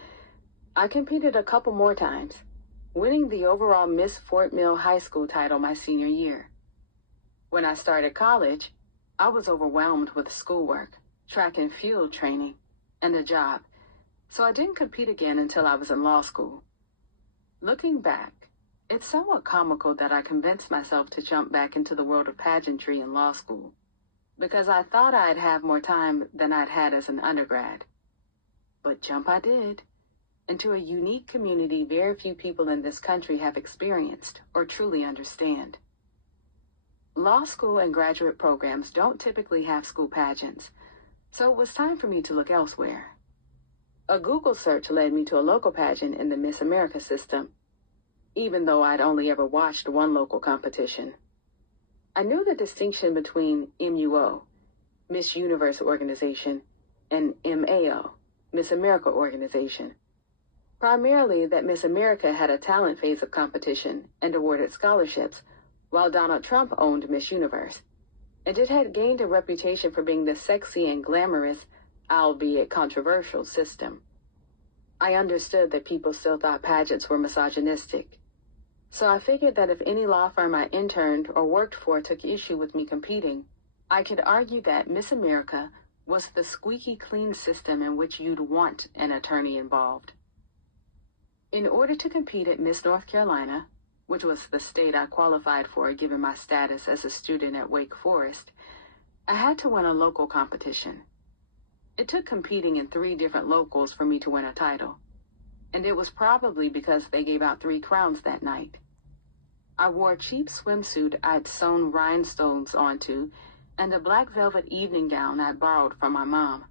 I competed a couple more times, winning the overall Miss Fort Mill High School title my senior year. When I started college, I was overwhelmed with schoolwork, track and field training, and a job, so I didn't compete again until I was in law school. Looking back, it's somewhat comical that I convinced myself to jump back into the world of pageantry in law school, because I thought I'd have more time than I'd had as an undergrad. But jump I did, into a unique community very few people in this country have experienced or truly understand. Law school and graduate programs don't typically have school pageants, so it was time for me to look elsewhere. A Google search led me to a local pageant in the Miss America system, even though I'd only ever watched one local competition. I knew the distinction between MUO, Miss Universe Organization, and MAO, Miss America Organization. Primarily that Miss America had a talent phase of competition and awarded scholarships, while Donald Trump owned Miss Universe, and it had gained a reputation for being the sexy and glamorous, albeit controversial, system. I understood that people still thought pageants were misogynistic, so I figured that if any law firm I interned or worked for took issue with me competing, I could argue that Miss America was the squeaky clean system in which you'd want an attorney involved. In order to compete at Miss North Carolina, which was the state I qualified for given my status as a student at Wake Forest, I had to win a local competition. It took competing in 3 different locals for me to win a title, and it was probably because they gave out 3 crowns that night. I wore a cheap swimsuit I'd sewn rhinestones onto and a black velvet evening gown I'd borrowed from my mom.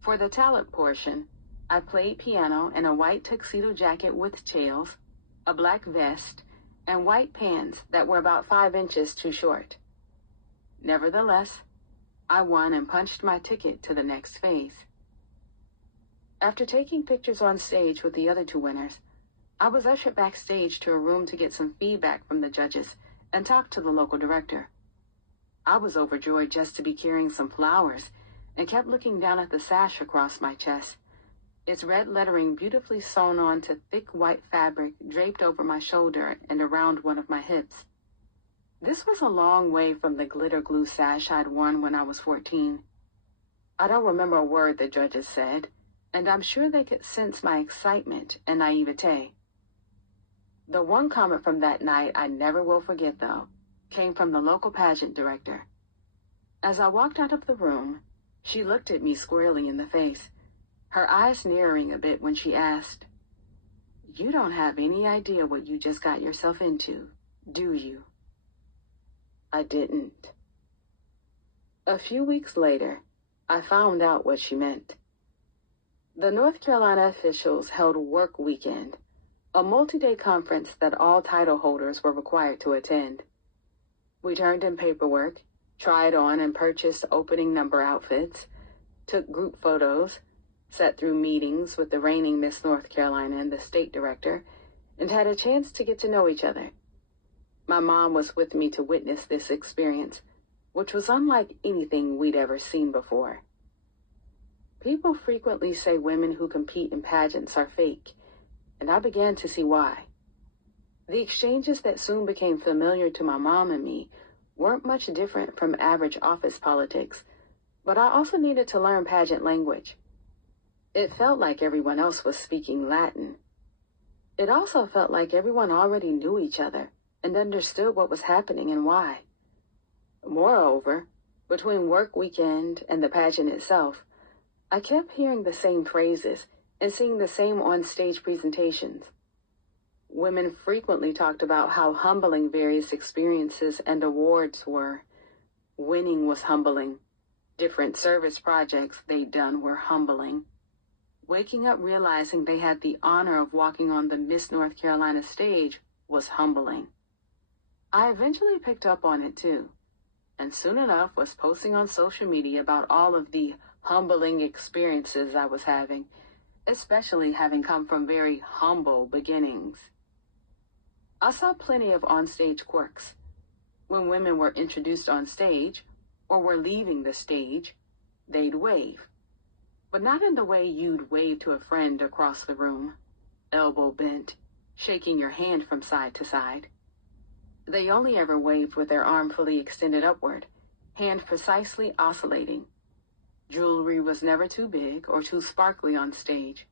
For the talent portion, I played piano in a white tuxedo jacket with tails, a black vest, and white pants that were about 5 inches too short. Nevertheless, I won and punched my ticket to the next phase. After taking pictures on stage with the other 2 winners, I was ushered backstage to a room to get some feedback from the judges and talk to the local director. I was overjoyed just to be carrying some flowers and kept looking down at the sash across my chest. its red lettering beautifully sewn onto thick white fabric draped over my shoulder and around one of my hips. This was a long way from the glitter glue sash I'd worn when I was 14. I don't remember a word the judges said, and I'm sure they could sense my excitement and naivete. The one comment from that night I never will forget, though, came from the local pageant director. As I walked out of the room, she looked at me squarely in the face, her eyes narrowing a bit when she asked, "You don't have any idea what you just got yourself into, do you?" I didn't. A few weeks later, I found out what she meant. The North Carolina officials held Work Weekend, a multi-day conference that all title holders were required to attend. We turned in paperwork, tried on and purchased opening number outfits, took group photos, sat through meetings with the reigning Miss North Carolina and the state director, and had a chance to get to know each other. My mom was with me to witness this experience, which was unlike anything we'd ever seen before. People frequently say women who compete in pageants are fake, and I began to see why. The exchanges that soon became familiar to my mom and me weren't much different from average office politics, but I also needed to learn pageant language. It felt like everyone else was speaking Latin. It also felt like everyone already knew each other and understood what was happening and why. Moreover, between Work Weekend and the pageant itself, I kept hearing the same phrases and seeing the same on-stage presentations. Women frequently talked about how humbling various experiences and awards were. Winning was humbling. Different service projects they'd done were humbling. Waking up realizing they had the honor of walking on the Miss North Carolina stage was humbling. I eventually picked up on it too, and soon enough was posting on social media about all of the humbling experiences I was having, especially having come from very humble beginnings. I saw plenty of onstage quirks. When women were introduced on stage, or were leaving the stage, they'd wave. But not in the way you'd wave to a friend across the room, elbow bent, shaking your hand from side to side. They only ever waved with their arm fully extended upward, hand precisely oscillating. Jewelry was never too big or too sparkly on stage.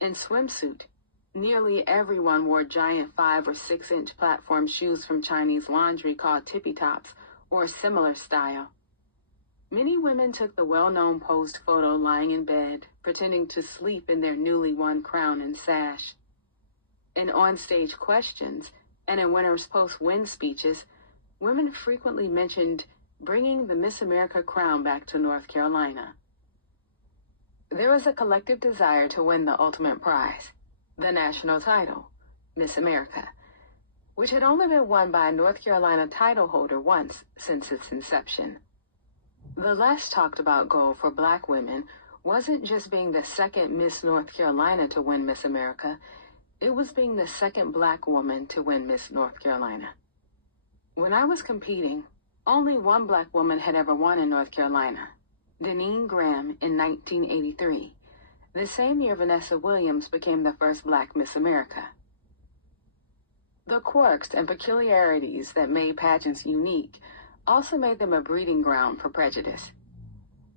In swimsuit, nearly everyone wore giant 5 or 6 inch platform shoes from Chinese laundry called tippy tops or a similar style. Many women took the well-known posed photo lying in bed, pretending to sleep in their newly won crown and sash. In on-stage questions and in winners' post-win speeches, women frequently mentioned bringing the Miss America crown back to North Carolina. There was a collective desire to win the ultimate prize, the national title, Miss America, which had only been won by a North Carolina title holder once since its inception. The last talked about goal for Black women wasn't just being the second Miss North Carolina to win Miss America, it was being the second Black woman to win Miss North Carolina. When I was competing, only one Black woman had ever won in North Carolina, Deneen Graham in 1983, the same year Vanessa Williams became the first Black Miss America. The quirks and peculiarities that made pageants unique also made them a breeding ground for prejudice.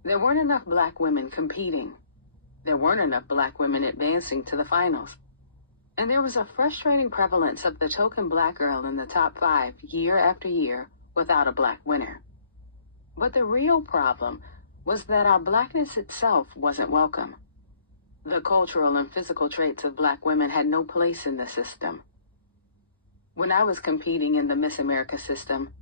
There weren't enough Black women competing. There weren't enough Black women advancing to the finals. And there was a frustrating prevalence of the token Black girl in the top 5 year after year without a Black winner. But the real problem was that our Blackness itself wasn't welcome. The cultural and physical traits of Black women had no place in the system. When I was competing in the Miss America system,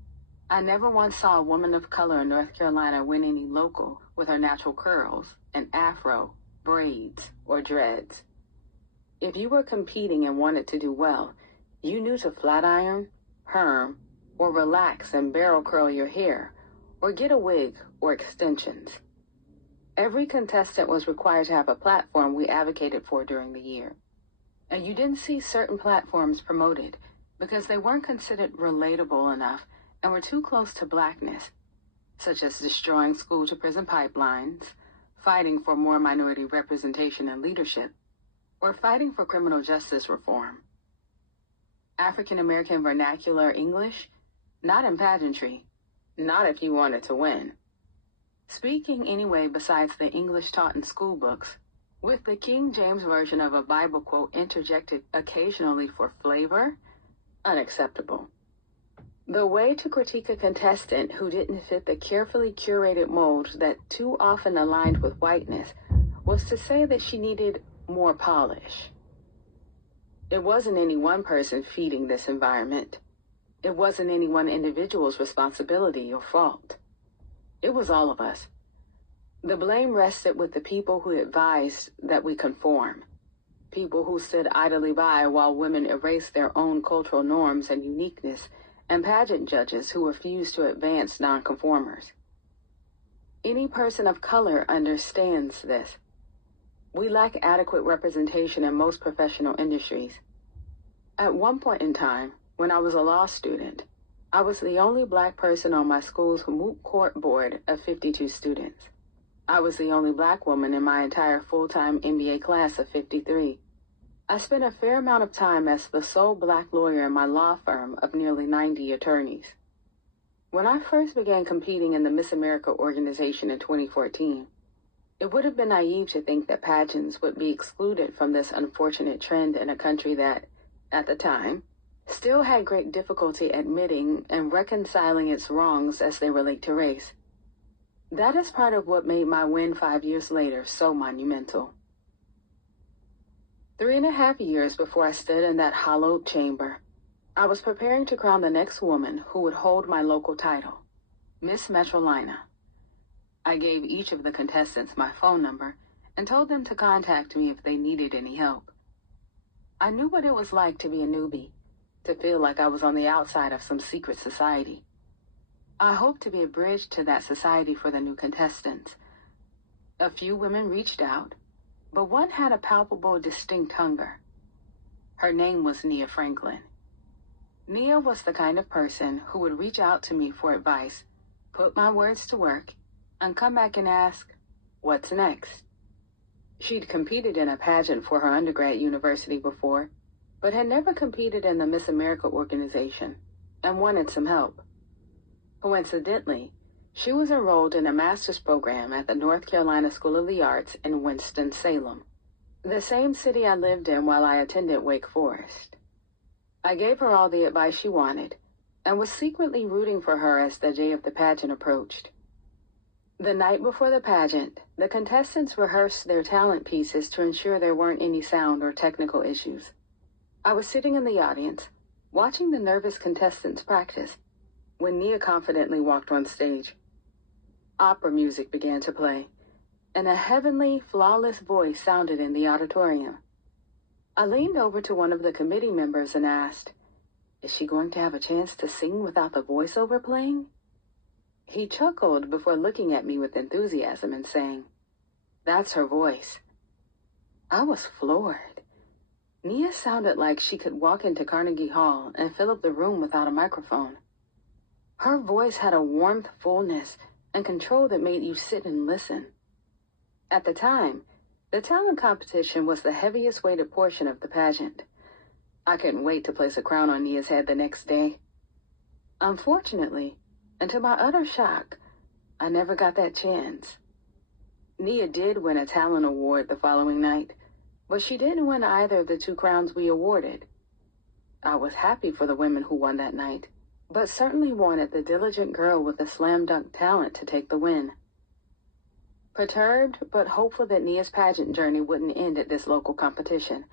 I never once saw a woman of color in North Carolina win any local with her natural curls, an afro, braids, or dreads. If you were competing and wanted to do well, you knew to flat iron, perm, or relax and barrel curl your hair, or get a wig or extensions. Every contestant was required to have a platform we advocated for during the year. And you didn't see certain platforms promoted because they weren't considered relatable enough and were too close to Blackness, such as destroying school-to-prison pipelines, fighting for more minority representation and leadership, or fighting for criminal justice reform. African American vernacular English? Not in pageantry. Not if you wanted to win. Speaking anyway besides the English taught in school books, with the King James Version of a Bible quote interjected occasionally for flavor? Unacceptable. The way to critique a contestant who didn't fit the carefully curated mold that too often aligned with whiteness was to say that she needed more polish. It wasn't any one person feeding this environment. It wasn't any one individual's responsibility or fault. It was all of us. The blame rested with the people who advised that we conform, people who stood idly by while women erased their own cultural norms and uniqueness, and pageant judges who refused to advance nonconformers. Any person of color understands this. We lack adequate representation in most professional industries. At one point in time, when I was a law student, I was the only black person on my school's moot court board of 52 students. I was the only black woman in my entire full-time MBA class of 53. I spent a fair amount of time as the sole black lawyer in my law firm of nearly 90 attorneys. When I first began competing in the Miss America organization in 2014, it would have been naive to think that pageants would be excluded from this unfortunate trend in a country that, at the time, still had great difficulty admitting and reconciling its wrongs as they relate to race. That is part of what made my win 5 years later so monumental. 3.5 years before I stood in that hallowed chamber, I was preparing to crown the next woman who would hold my local title, Miss Metrolina. I gave each of the contestants my phone number and told them to contact me if they needed any help. I knew what it was like to be a newbie, to feel like I was on the outside of some secret society. I hoped to be a bridge to that society for the new contestants. A few women reached out, but one had a palpable, distinct hunger. Her name was Nia Franklin. Nia was the kind of person who would reach out to me for advice, put my words to work, and come back and ask, "What's next?" She'd competed in a pageant for her undergrad university before, but had never competed in the Miss America organization and wanted some help. Coincidentally, she was enrolled in a master's program at the North Carolina School of the Arts in Winston-Salem, the same city I lived in while I attended Wake Forest. I gave her all the advice she wanted and was secretly rooting for her as the day of the pageant approached. The night before the pageant, the contestants rehearsed their talent pieces to ensure there weren't any sound or technical issues. I was sitting in the audience, watching the nervous contestants practice, when Nia confidently walked on stage. Opera music began to play, and a heavenly, flawless voice sounded in the auditorium. I leaned over to one of the committee members and asked, "Is she going to have a chance to sing without the voiceover playing?" He chuckled before looking at me with enthusiasm and saying, "That's her voice." I was floored. Nia sounded like she could walk into Carnegie Hall and fill up the room without a microphone. Her voice had a warmth, fullness, and control that made you sit and listen. At the time, the talent competition was the heaviest weighted portion of the pageant. I couldn't wait to place a crown on Nia's head the next day. Unfortunately, and to my utter shock, I never got that chance. Nia did win a talent award the following night, but she didn't win either of the 2 crowns we awarded. I was happy for the women who won that night, but certainly wanted the diligent girl with the slam dunk talent to take the win. Perturbed, but hopeful that Nia's pageant journey wouldn't end at this local competition,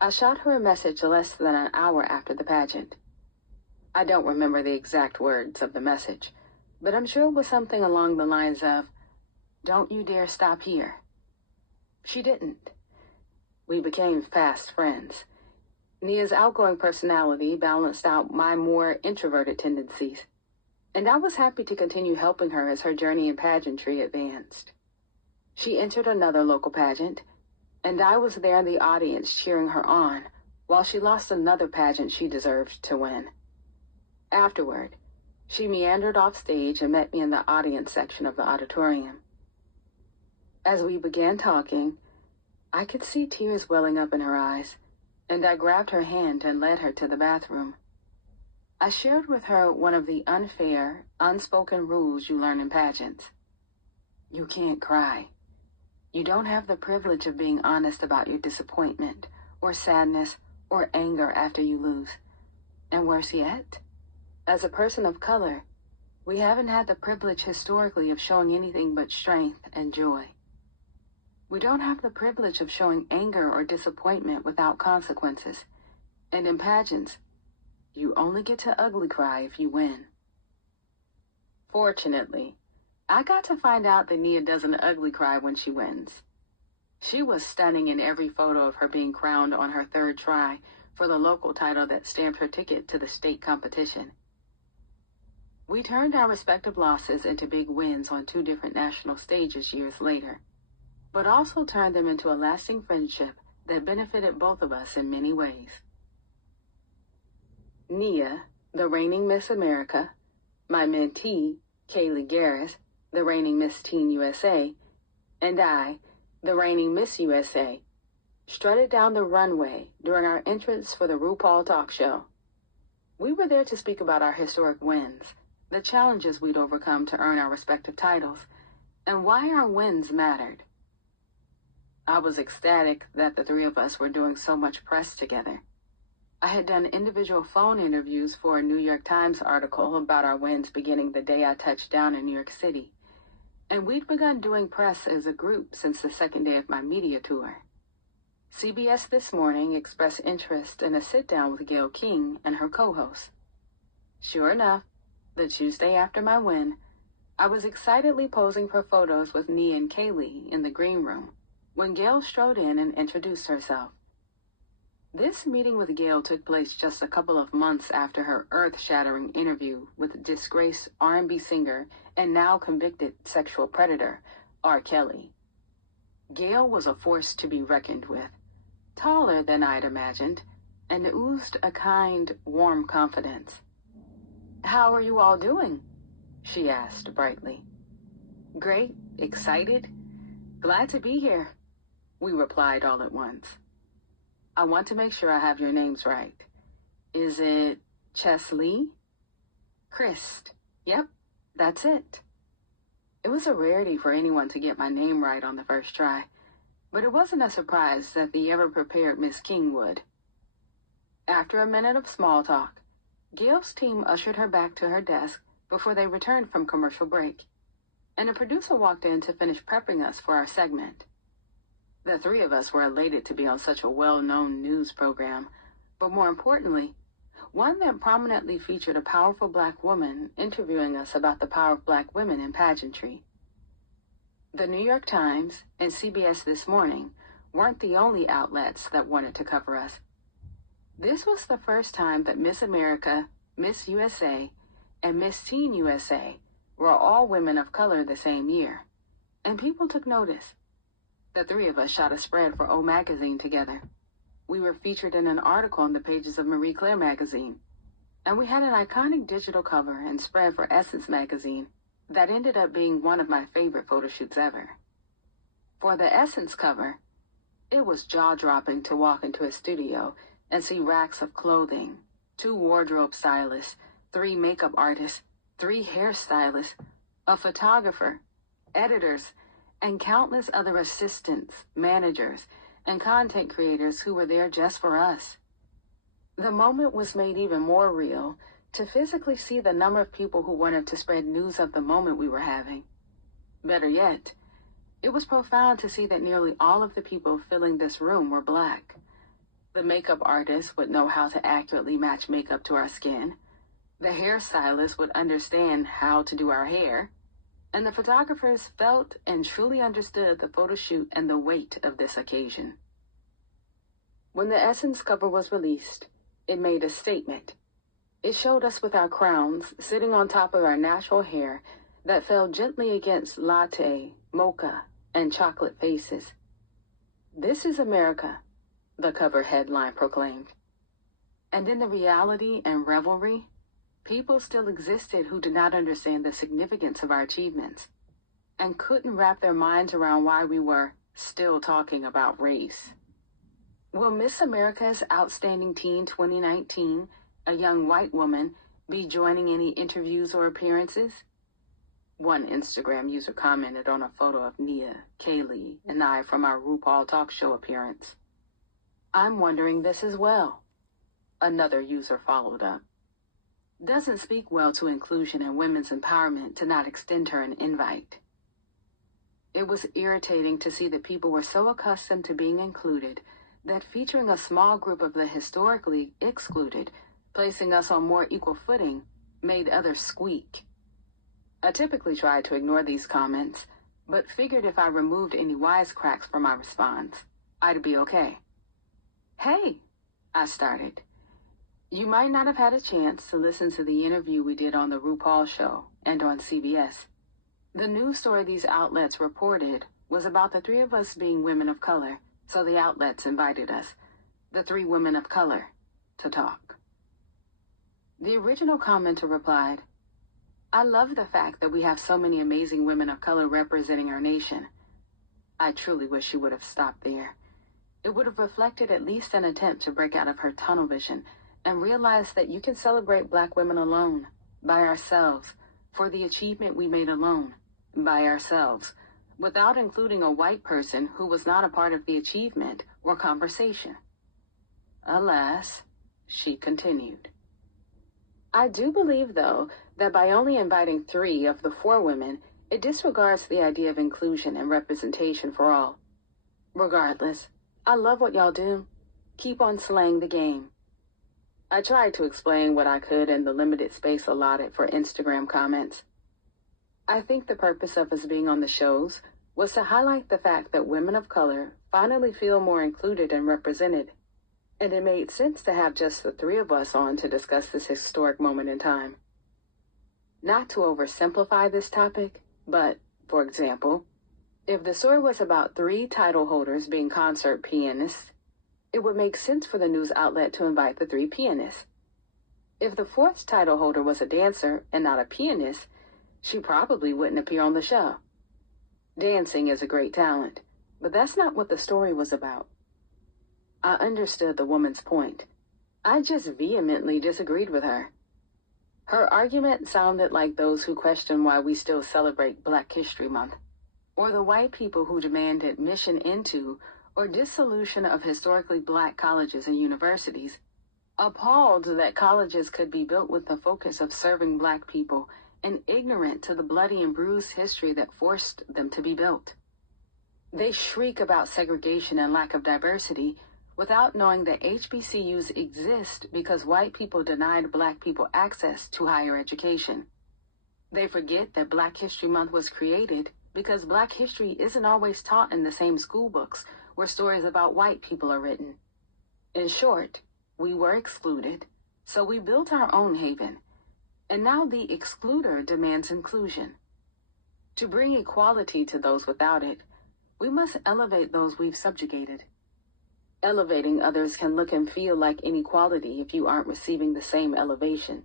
I shot her a message less than an hour after the pageant. I don't remember the exact words of the message, but I'm sure it was something along the lines of, "Don't you dare stop here." She didn't. We became fast friends. Nia's outgoing personality balanced out my more introverted tendencies, and I was happy to continue helping her as her journey in pageantry advanced. She entered another local pageant, and I was there in the audience cheering her on, while she lost another pageant she deserved to win. Afterward, she meandered off stage and met me in the audience section of the auditorium. As we began talking, I could see tears welling up in her eyes, and I grabbed her hand and led her to the bathroom. I shared with her one of the unfair, unspoken rules you learn in pageants. You can't cry. You don't have the privilege of being honest about your disappointment, or sadness, or anger after you lose. And worse yet, as a person of color, we haven't had the privilege historically of showing anything but strength and joy. We don't have the privilege of showing anger or disappointment without consequences. And in pageants, you only get to ugly cry if you win. Fortunately, I got to find out that Nia doesn't ugly cry when she wins. She was stunning in every photo of her being crowned on her third try for the local title that stamped her ticket to the state competition. We turned our respective losses into big wins on 2 different national stages years later, but also turned them into a lasting friendship that benefited both of us in many ways. Nia, the reigning Miss America, my mentee, Cheslie Kryst, the reigning Miss Teen USA, and I, the reigning Miss USA, strutted down the runway during our entrance for the RuPaul talk show. We were there to speak about our historic wins, the challenges we'd overcome to earn our respective titles, and why our wins mattered. I was ecstatic that the 3 of us were doing so much press together. I had done individual phone interviews for a New York Times article about our wins beginning the day I touched down in New York City, and we'd begun doing press as a group since the second day of my media tour. CBS This Morning expressed interest in a sit-down with Gayle King and her co-host. Sure enough, the Tuesday after my win, I was excitedly posing for photos with Nia and Cheslie in the green room when Gayle strode in and introduced herself. This meeting with Gayle took place just a couple of months after her earth-shattering interview with disgraced R&B singer and now convicted sexual predator, R. Kelly. Gayle was a force to be reckoned with, taller than I'd imagined, and oozed a kind, warm confidence. "How are you all doing?" she asked brightly. "Great, excited, glad to be here," we replied all at once. "I want to make sure I have your names right. Is it Cheslie Kryst?" "Yep, that's it." It was a rarity for anyone to get my name right on the first try, but it wasn't a surprise that the ever-prepared Miss King would. After a minute of small talk, Gayle's team ushered her back to her desk before they returned from commercial break, and a producer walked in to finish prepping us for our segment. The 3 of us were elated to be on such a well-known news program, but more importantly, one that prominently featured a powerful Black woman interviewing us about the power of Black women in pageantry. The New York Times and CBS This Morning weren't the only outlets that wanted to cover us. This was the first time that Miss America, Miss USA, and Miss Teen USA were all women of color the same year, and people took notice. The 3 of us shot a spread for O Magazine together. We were featured in an article on the pages of Marie Claire magazine, and we had an iconic digital cover and spread for Essence magazine that ended up being one of my favorite photo shoots ever. For the Essence cover, it was jaw-dropping to walk into a studio and see racks of clothing, 2 wardrobe stylists, 3 makeup artists, 3 hairstylists, a photographer, editors, and countless other assistants, managers, and content creators who were there just for us. The moment was made even more real to physically see the number of people who wanted to spread news of the moment we were having. Better yet, it was profound to see that nearly all of the people filling this room were Black. The makeup artist would know how to accurately match makeup to our skin. The hairstylist would understand how to do our hair. And the photographers felt and truly understood the photo shoot and the weight of this occasion. When the Essence cover was released, it made a statement. It showed us with our crowns sitting on top of our natural hair that fell gently against latte, mocha, and chocolate faces. "This is America," the cover headline proclaimed. And in the reality and revelry, people still existed who did not understand the significance of our achievements. and couldn't wrap their minds around why we were still talking about race. Will Miss America's Outstanding Teen 2019, a young white woman, be joining any interviews or appearances? One Instagram user commented on a photo of Nia, Kaylee, and I from our RuPaul talk show appearance. I'm wondering this as well. Another user followed up. Doesn't speak well to inclusion and women's empowerment to not extend her an invite. It was irritating to see that people were so accustomed to being included that featuring a small group of the historically excluded, placing us on more equal footing, made others squeak. I typically tried to ignore these comments, but figured if I removed any wisecracks from my response, I'd be okay. Hey, I started. You might not have had a chance to listen to the interview we did on the RuPaul show and on CBS. The news story these outlets reported was about the three of us being women of color, so the outlets invited us, the three women of color, to talk. The original commenter replied, I love the fact that we have so many amazing women of color representing our nation. I truly wish she would have stopped there. It would have reflected at least an attempt to break out of her tunnel vision and realize that you can celebrate Black women alone, by ourselves, for the achievement we made alone, by ourselves, without including a white person who was not a part of the achievement or conversation. Alas, she continued. I do believe, though, that by only inviting 3 of the 4 women, it disregards the idea of inclusion and representation for all. Regardless, I love what y'all do. Keep on slaying the game. I tried to explain what I could in the limited space allotted for Instagram comments. I think the purpose of us being on the shows was to highlight the fact that women of color finally feel more included and represented, and it made sense to have just the 3 of us on to discuss this historic moment in time. Not to oversimplify this topic, but, for example, if the story was about 3 title holders being concert pianists, it would make sense for the news outlet to invite the 3 pianists. If the 4th title holder was a dancer and not a pianist, she probably wouldn't appear on the show. Dancing is a great talent, but that's not what the story was about. I understood the woman's point. I just vehemently disagreed with her. Her argument sounded like those who question why we still celebrate Black History Month, or the white people who demand admission into or dissolution of historically Black colleges and universities, appalled that colleges could be built with the focus of serving Black people and ignorant to the bloody and bruised history that forced them to be built. They shriek about segregation and lack of diversity without knowing that HBCUs exist because white people denied Black people access to higher education. They forget that Black History Month was created because Black history isn't always taught in the same school books where stories about white people are written. In short, we were excluded, so we built our own haven. And now the excluder demands inclusion. To bring equality to those without it, we must elevate those we've subjugated. Elevating others can look and feel like inequality if you aren't receiving the same elevation.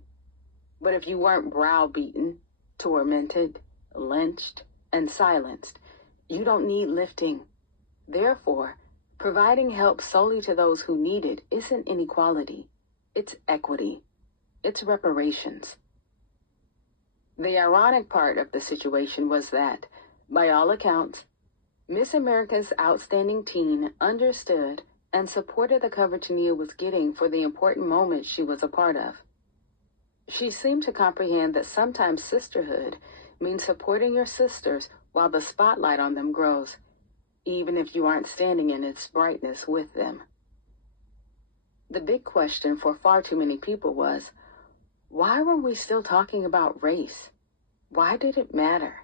But if you weren't browbeaten, tormented, lynched, and silenced, you don't need lifting. Therefore, providing help solely to those who need it isn't inequality. It's equity. It's reparations. The ironic part of the situation was that, by all accounts, Miss America's Outstanding Teen understood and supported the coverage Nia was getting for the important moment she was a part of. She seemed to comprehend that sometimes sisterhood means supporting your sisters while the spotlight on them grows, even if you aren't standing in its brightness with them. The big question for far too many people was, why were we still talking about race? Why did it matter?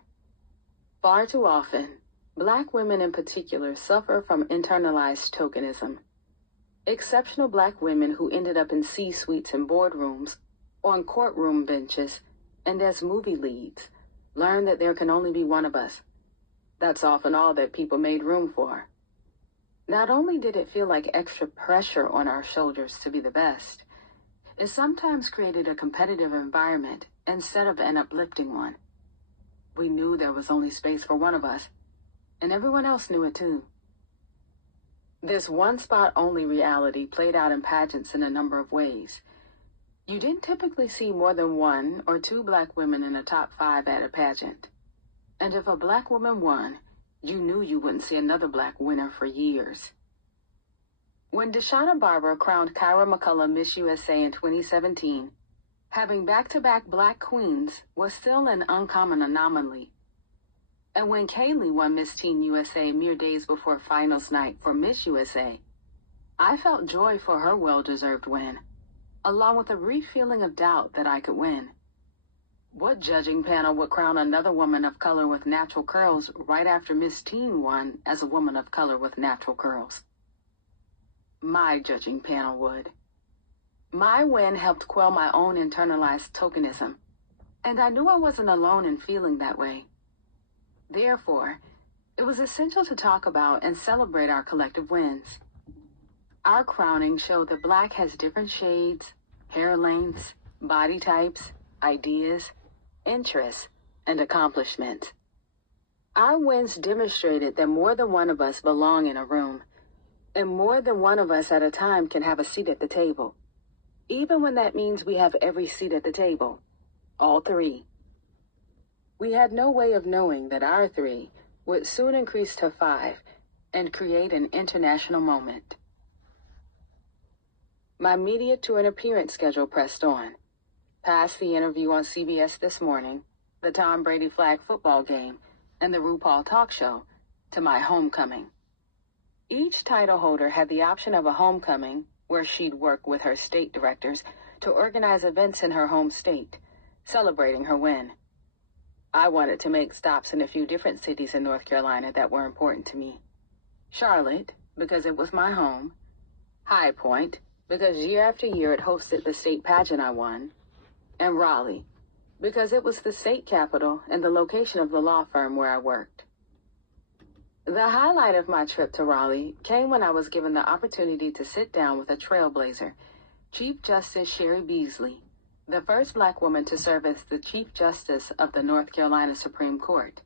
Far too often, Black women in particular suffer from internalized tokenism. Exceptional Black women who ended up in C-suites and boardrooms, on courtroom benches, and as movie leads, learn that there can only be one of us. That's often all that people made room for. Not only did it feel like extra pressure on our shoulders to be the best, it sometimes created a competitive environment instead of an uplifting one. We knew there was only space for one of us, and everyone else knew it too. This one-spot-only reality played out in pageants in a number of ways. You didn't typically see more than 1 or 2 black women in the top 5 at a pageant. And if a black woman won, you knew you wouldn't see another black winner for years. When Deshauna Barber crowned Kyra McCullough Miss USA in 2017, having back-to-back black queens was still an uncommon anomaly. And when Kaylee won Miss Teen USA mere days before finals night for Miss USA, I felt joy for her well-deserved win, along with a brief feeling of doubt that I could win. What judging panel would crown another woman of color with natural curls right after Miss Teen won as a woman of color with natural curls? My judging panel would. My win helped quell my own internalized tokenism, and I knew I wasn't alone in feeling that way. Therefore, it was essential to talk about and celebrate our collective wins. Our crowning showed that black has different shades, hair lengths, body types, ideas, interests, and accomplishments. Our wins demonstrated that more than one of us belong in a room, and more than one of us at a time can have a seat at the table, even when that means we have every seat at the table, all 3. We had no way of knowing that our 3 would soon increase to 5 and create an international moment. My media tour and appearance schedule pressed on, past the interview on CBS This Morning, the Tom Brady flag football game, and the RuPaul talk show, to my homecoming. Each title holder had the option of a homecoming, where she'd work with her state directors to organize events in her home state, celebrating her win. I wanted to make stops in a few different cities in North Carolina that were important to me. Charlotte, because it was my home. High Point, because year after year it hosted the state pageant I won. And Raleigh, because it was the state capital and the location of the law firm where I worked. The highlight of my trip to Raleigh came when I was given the opportunity to sit down with a trailblazer, Chief Justice Sherry Beasley, the first black woman to serve as the Chief Justice of the North Carolina Supreme Court,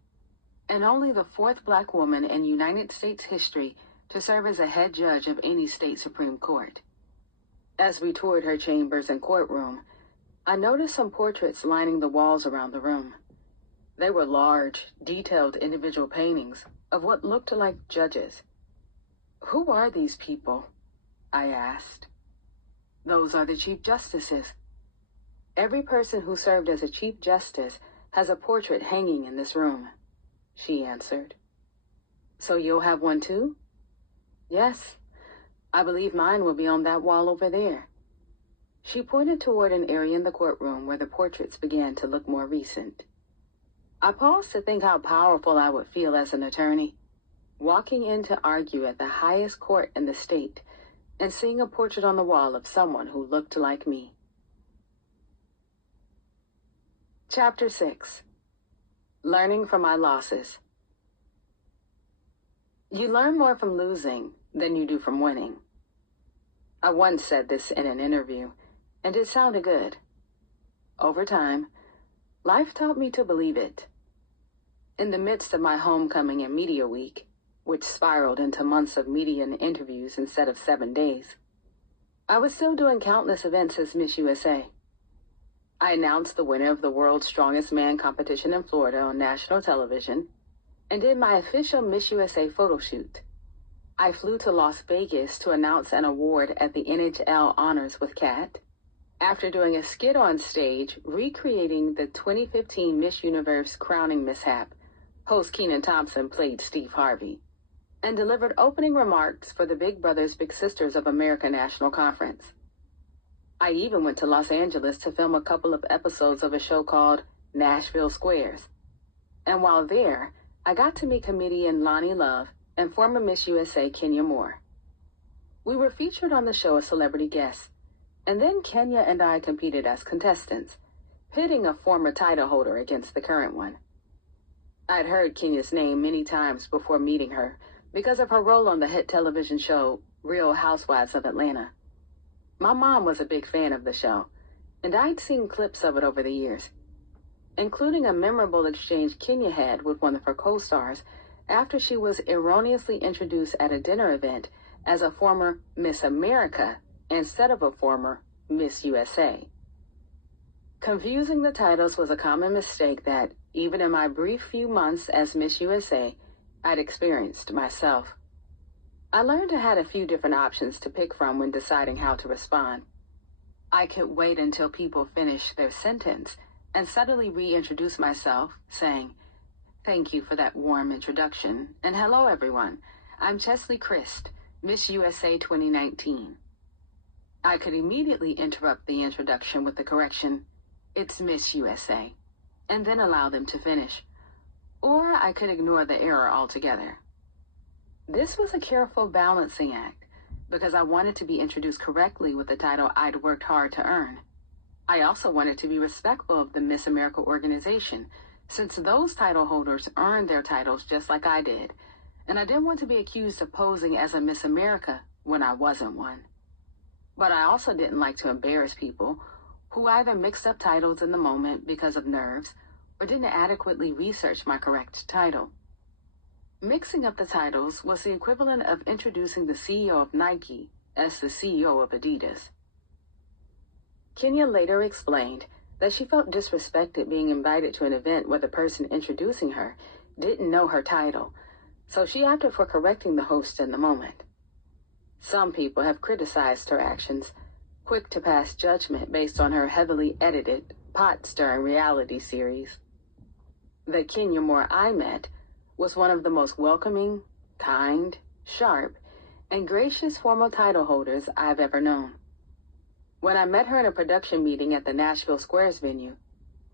and only the 4th black woman in United States history to serve as a head judge of any state Supreme Court. As we toured her chambers and courtroom, I noticed some portraits lining the walls around the room. They were large, detailed individual paintings of what looked like judges. Who are these people? I asked. Those are the Chief Justices. Every person who served as a Chief Justice has a portrait hanging in this room, she answered. So you'll have one too? Yes, I believe mine will be on that wall over there. She pointed toward an area in the courtroom where the portraits began to look more recent. I paused to think how powerful I would feel as an attorney, walking in to argue at the highest court in the state and seeing a portrait on the wall of someone who looked like me. Chapter 6. Learning from my losses. You learn more from losing than you do from winning. I once said this in an interview, and it sounded good. Over time, life taught me to believe it. In the midst of my homecoming and media week, which spiraled into months of media and interviews instead of 7 days, I was still doing countless events as Miss USA. I announced the winner of the World's Strongest Man competition in Florida on national television, and did my official Miss USA photo shoot. I flew to Las Vegas to announce an award at the NHL Honors with Kat, after doing a skit on stage recreating the 2015 Miss Universe crowning mishap. Host Kenan Thompson played Steve Harvey, and delivered opening remarks for the Big Brothers Big Sisters of America National Conference. I even went to Los Angeles to film a couple of episodes of a show called Nashville Squares. And while there, I got to meet comedian Lonnie Love and former Miss USA Kenya Moore. We were featured on the show as celebrity guests, and then Kenya and I competed as contestants, pitting a former title holder against the current one. I'd heard Kenya's name many times before meeting her because of her role on the hit television show Real Housewives of Atlanta. My mom was a big fan of the show, and I'd seen clips of it over the years. including a memorable exchange Kenya had with one of her co-stars after she was erroneously introduced at a dinner event as a former Miss America instead of a former Miss USA. Confusing the titles was a common mistake that, even in my brief few months as Miss USA, I'd experienced myself. I learned I had a few different options to pick from when deciding how to respond. I could wait until people finished their sentence and subtly reintroduce myself, saying, "Thank you for that warm introduction, and hello everyone, I'm Cheslie Kryst, Miss USA 2019. I could immediately interrupt the introduction with the correction, "It's Miss USA," and then allow them to finish. Or I could ignore the error altogether. This was a careful balancing act because I wanted to be introduced correctly with the title I'd worked hard to earn. I also wanted to be respectful of the Miss America organization, since those title holders earned their titles just like I did, and I didn't want to be accused of posing as a Miss America when I wasn't one. But I also didn't like to embarrass people who either mixed up titles in the moment because of nerves or didn't adequately research my correct title. Mixing up the titles was the equivalent of introducing the CEO of Nike as the CEO of Adidas. Kenya later explained that she felt disrespected being invited to an event where the person introducing her didn't know her title, so she opted for correcting the host in the moment. Some people have criticized her actions, quick to pass judgment based on her heavily edited, pot-stirring reality series. The Kenya Moore I met was one of the most welcoming, kind, sharp, and gracious former title holders I've ever known. When I met her in a production meeting at the Nashville Squares venue,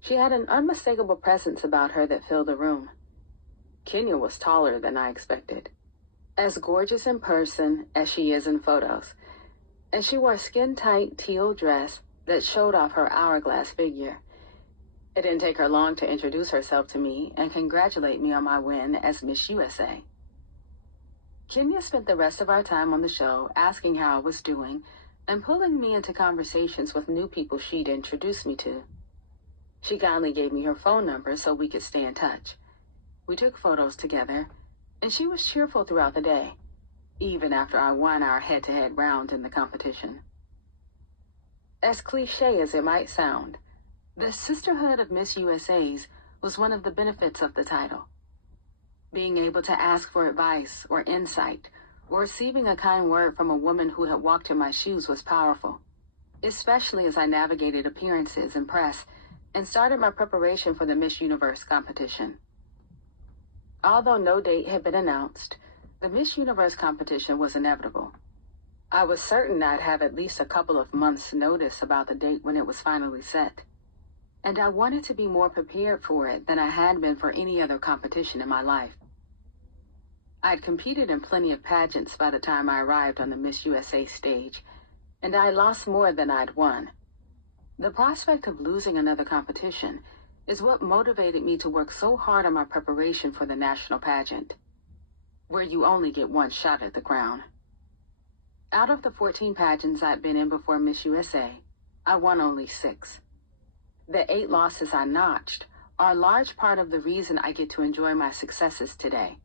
she had an unmistakable presence about her that filled the room. Kenya was taller than I expected, as gorgeous in person as she is in photos, and she wore a skin-tight teal dress that showed off her hourglass figure. It didn't take her long to introduce herself to me and congratulate me on my win as Miss USA. Kenya spent the rest of our time on the show asking how I was doing and pulling me into conversations with new people she'd introduced me to. She kindly gave me her phone number so we could stay in touch. We took photos together, and she was cheerful throughout the day, even after I won our head-to-head round in the competition. As cliché as it might sound, the sisterhood of Miss USAs was one of the benefits of the title. Being able to ask for advice or insight, or receiving a kind word from a woman who had walked in my shoes was powerful, especially as I navigated appearances and press and started my preparation for the Miss Universe competition. Although no date had been announced, the Miss Universe competition was inevitable. I was certain I'd have at least a couple of months' notice about the date when it was finally set, and I wanted to be more prepared for it than I had been for any other competition in my life. I'd competed in plenty of pageants by the time I arrived on the Miss USA stage, and I lost more than I'd won. The prospect of losing another competition is what motivated me to work so hard on my preparation for the national pageant, where you only get one shot at the crown. Out of the 14 pageants I'd been in before Miss USA, I won only 6. The 8 losses I notched are a large part of the reason I get to enjoy my successes today,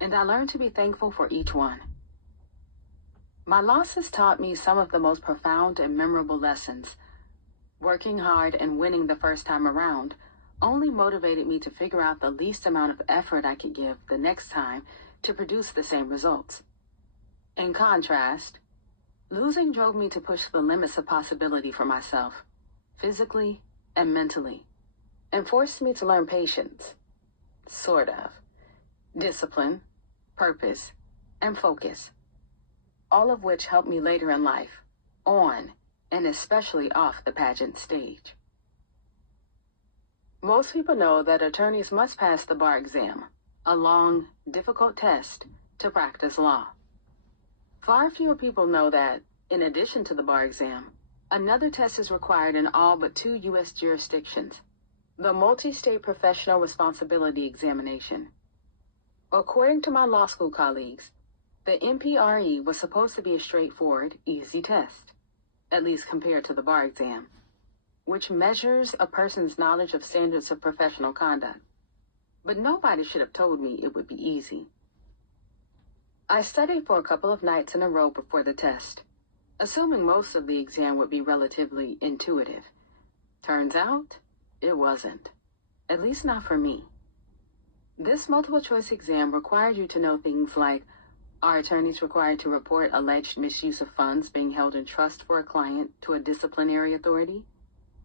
and I learned to be thankful for each one. My losses taught me some of the most profound and memorable lessons. Working hard and winning the first time around only motivated me to figure out the least amount of effort I could give the next time to produce the same results. In contrast, losing drove me to push the limits of possibility for myself, physically and mentally, and forced me to learn patience, sort of, discipline, purpose, and focus, all of which helped me later in life, on and especially off the pageant stage. Most people know that attorneys must pass the bar exam, a long, difficult test to practice law. Far fewer people know that, in addition to the bar exam, another test is required in all but 2 U.S. jurisdictions, the Multi-State Professional Responsibility Examination. According to my law school colleagues, the MPRE was supposed to be a straightforward, easy test, at least compared to the bar exam. which measures a person's knowledge of standards of professional conduct. But nobody should have told me it would be easy. I studied for a couple of nights in a row before the test, assuming most of the exam would be relatively intuitive. Turns out, it wasn't. At least not for me. This multiple-choice exam required you to know things like, are attorneys required to report alleged misuse of funds being held in trust for a client to a disciplinary authority?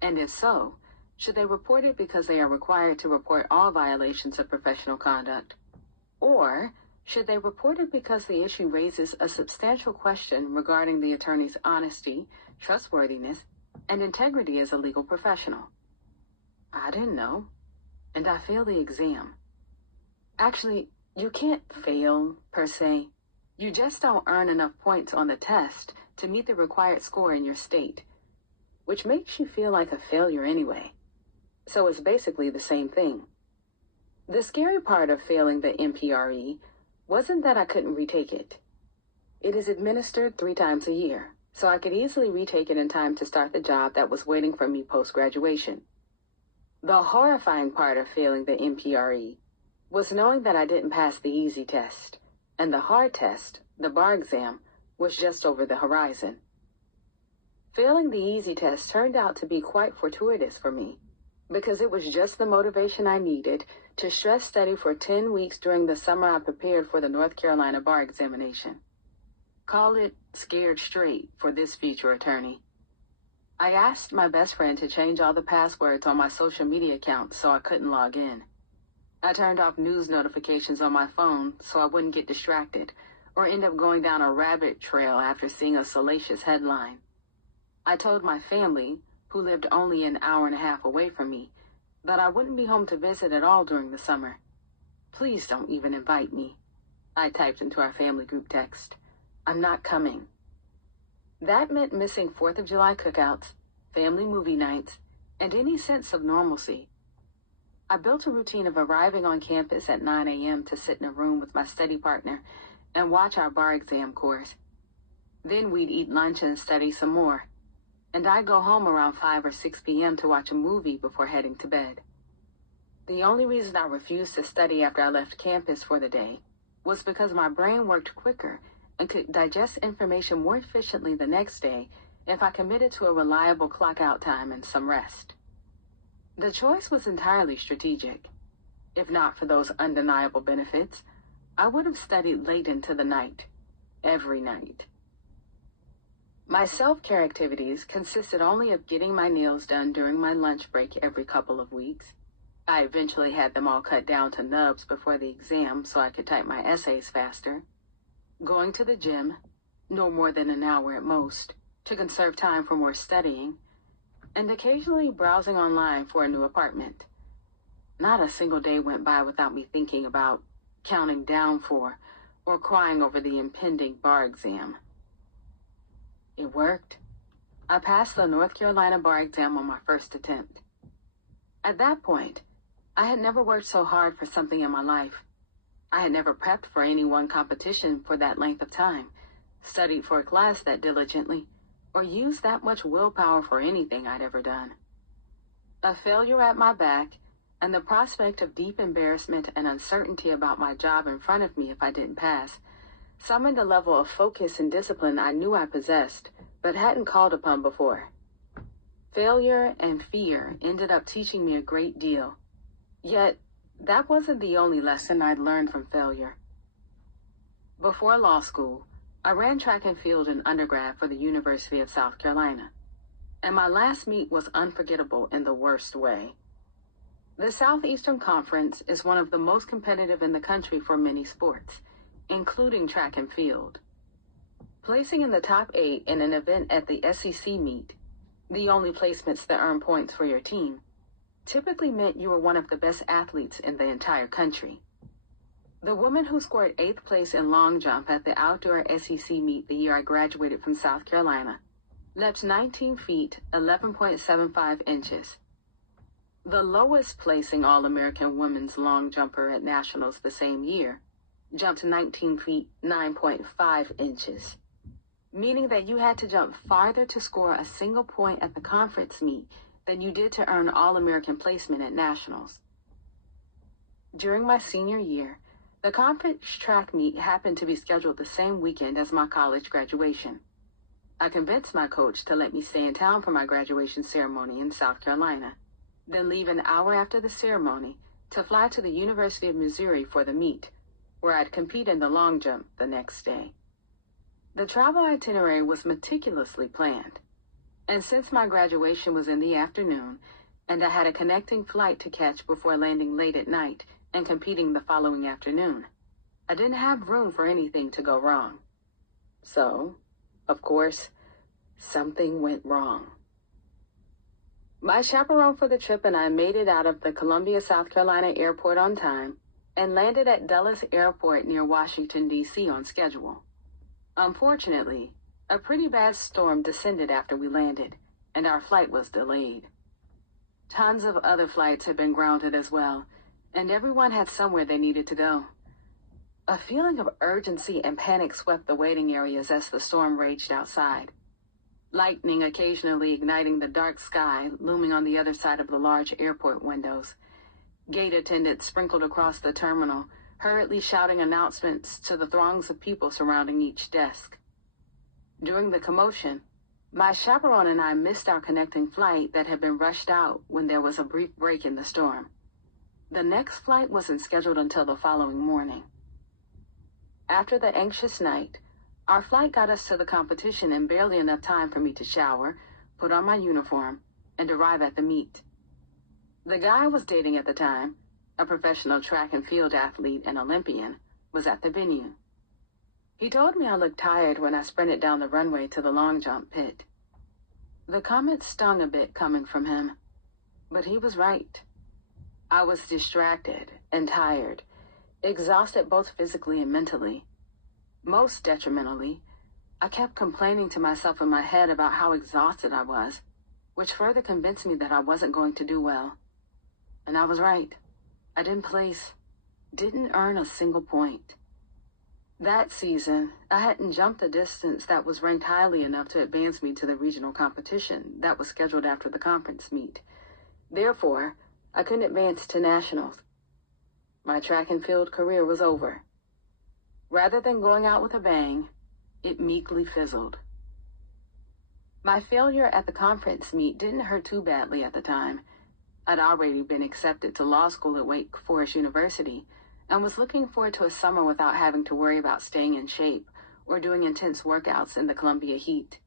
And if so, should they report it because they are required to report all violations of professional conduct? Or should they report it because the issue raises a substantial question regarding the attorney's honesty, trustworthiness, and integrity as a legal professional? I didn't know, and I failed the exam. Actually, you can't fail, per se. You just don't earn enough points on the test to meet the required score in your state, which makes you feel like a failure anyway. So it's basically the same thing. The scary part of failing the MPRE wasn't that I couldn't retake it. It is administered 3 times a year, so I could easily retake it in time to start the job that was waiting for me post-graduation. The horrifying part of failing the MPRE was knowing that I didn't pass the easy test, and the hard test, the bar exam, was just over the horizon. Failing the easy test turned out to be quite fortuitous for me, because it was just the motivation I needed to stress study for 10 weeks during the summer I prepared for the North Carolina bar examination. Call it scared straight for this future attorney. I asked my best friend to change all the passwords on my social media accounts so I couldn't log in. I turned off news notifications on my phone so I wouldn't get distracted or end up going down a rabbit trail after seeing a salacious headline. I told my family, who lived only an hour and a half away from me, that I wouldn't be home to visit at all during the summer. Please don't even invite me, I typed into our family group text. I'm not coming. That meant missing 4th of July cookouts, family movie nights, and any sense of normalcy. I built a routine of arriving on campus at 9 a.m. to sit in a room with my study partner and watch our bar exam course. Then we'd eat lunch and study some more, and I'd go home around 5 or 6 p.m. to watch a movie before heading to bed. The only reason I refused to study after I left campus for the day was because my brain worked quicker and could digest information more efficiently the next day if I committed to a reliable clock-out time and some rest. The choice was entirely strategic. If not for those undeniable benefits, I would have studied late into the night, every night. My self-care activities consisted only of getting my nails done during my lunch break every couple of weeks. I eventually had them all cut down to nubs before the exam so I could type my essays faster. Going to the gym, no more than an hour at most, to conserve time for more studying, and occasionally browsing online for a new apartment. Not a single day went by without me thinking about, counting down for, or crying over the impending bar exam. It worked. I passed the North Carolina bar exam on my first attempt. At that point, I had never worked so hard for something in my life. I had never prepped for any one competition for that length of time, studied for a class that diligently, or used that much willpower for anything I'd ever done. A failure at my back, and the prospect of deep embarrassment and uncertainty about my job in front of me if I didn't pass, summoned a level of focus and discipline I knew I possessed, but hadn't called upon before. Failure and fear ended up teaching me a great deal. Yet, that wasn't the only lesson I'd learned from failure. Before law school, I ran track and field in undergrad for the University of South Carolina, and my last meet was unforgettable in the worst way. The Southeastern Conference is one of the most competitive in the country for many sports, including track and field. Placing in the top 8 in an event at the SEC meet, the only placements that earn points for your team, typically meant you were one of the best athletes in the entire country. The woman who scored 8th place in long jump at the outdoor SEC meet the year I graduated from South Carolina leapt 19 feet, 11.75 inches. The lowest placing All-American women's long jumper at Nationals the same year jumped 19 feet, 9.5 inches, meaning that you had to jump farther to score a single point at the conference meet than you did to earn All-American placement at Nationals. During my senior year, the conference track meet happened to be scheduled the same weekend as my college graduation. I convinced my coach to let me stay in town for my graduation ceremony in South Carolina, then leave an hour after the ceremony to fly to the University of Missouri for the meet, where I'd compete in the long jump the next day. The travel itinerary was meticulously planned, and since my graduation was in the afternoon, and I had a connecting flight to catch before landing late at night and competing the following afternoon, I didn't have room for anything to go wrong. So, of course, something went wrong. My chaperone for the trip and I made it out of the Columbia, South Carolina airport on time and landed at Dulles Airport near Washington, D.C. on schedule. Unfortunately, a pretty bad storm descended after we landed, and our flight was delayed. Tons of other flights had been grounded as well, and everyone had somewhere they needed to go. A feeling of urgency and panic swept the waiting areas as the storm raged outside. Lightning occasionally igniting the dark sky looming on the other side of the large airport windows. Gate attendants sprinkled across the terminal, hurriedly shouting announcements to the throngs of people surrounding each desk. During the commotion, my chaperone and I missed our connecting flight that had been rushed out when there was a brief break in the storm. The next flight wasn't scheduled until the following morning. After the anxious night, our flight got us to the competition in barely enough time for me to shower, put on my uniform, and arrive at the meet. The guy I was dating at the time, a professional track and field athlete and Olympian, was at the venue. He told me I looked tired when I sprinted down the runway to the long jump pit. The comment stung a bit coming from him, but he was right. I was distracted and tired, exhausted both physically and mentally. Most detrimentally, I kept complaining to myself in my head about how exhausted I was, which further convinced me that I wasn't going to do well. And I was right. I didn't place, didn't earn a single point. That season, I hadn't jumped a distance that was ranked highly enough to advance me to the regional competition that was scheduled after the conference meet. Therefore, I couldn't advance to nationals. My track and field career was over. Rather than going out with a bang, it meekly fizzled. My failure at the conference meet didn't hurt too badly at the time. I'd already been accepted to law school at Wake Forest University and was looking forward to a summer without having to worry about staying in shape or doing intense workouts in the Columbia heat.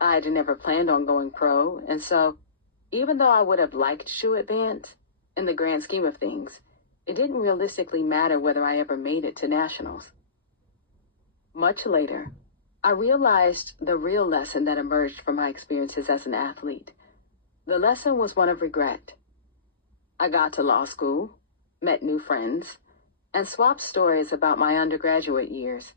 I'd never planned on going pro, and so, even though I would have liked to advance, in the grand scheme of things, it didn't realistically matter whether I ever made it to nationals. Much later, I realized the real lesson that emerged from my experiences as an athlete. The lesson was one of regret. I got to law school, met new friends, and swapped stories about my undergraduate years.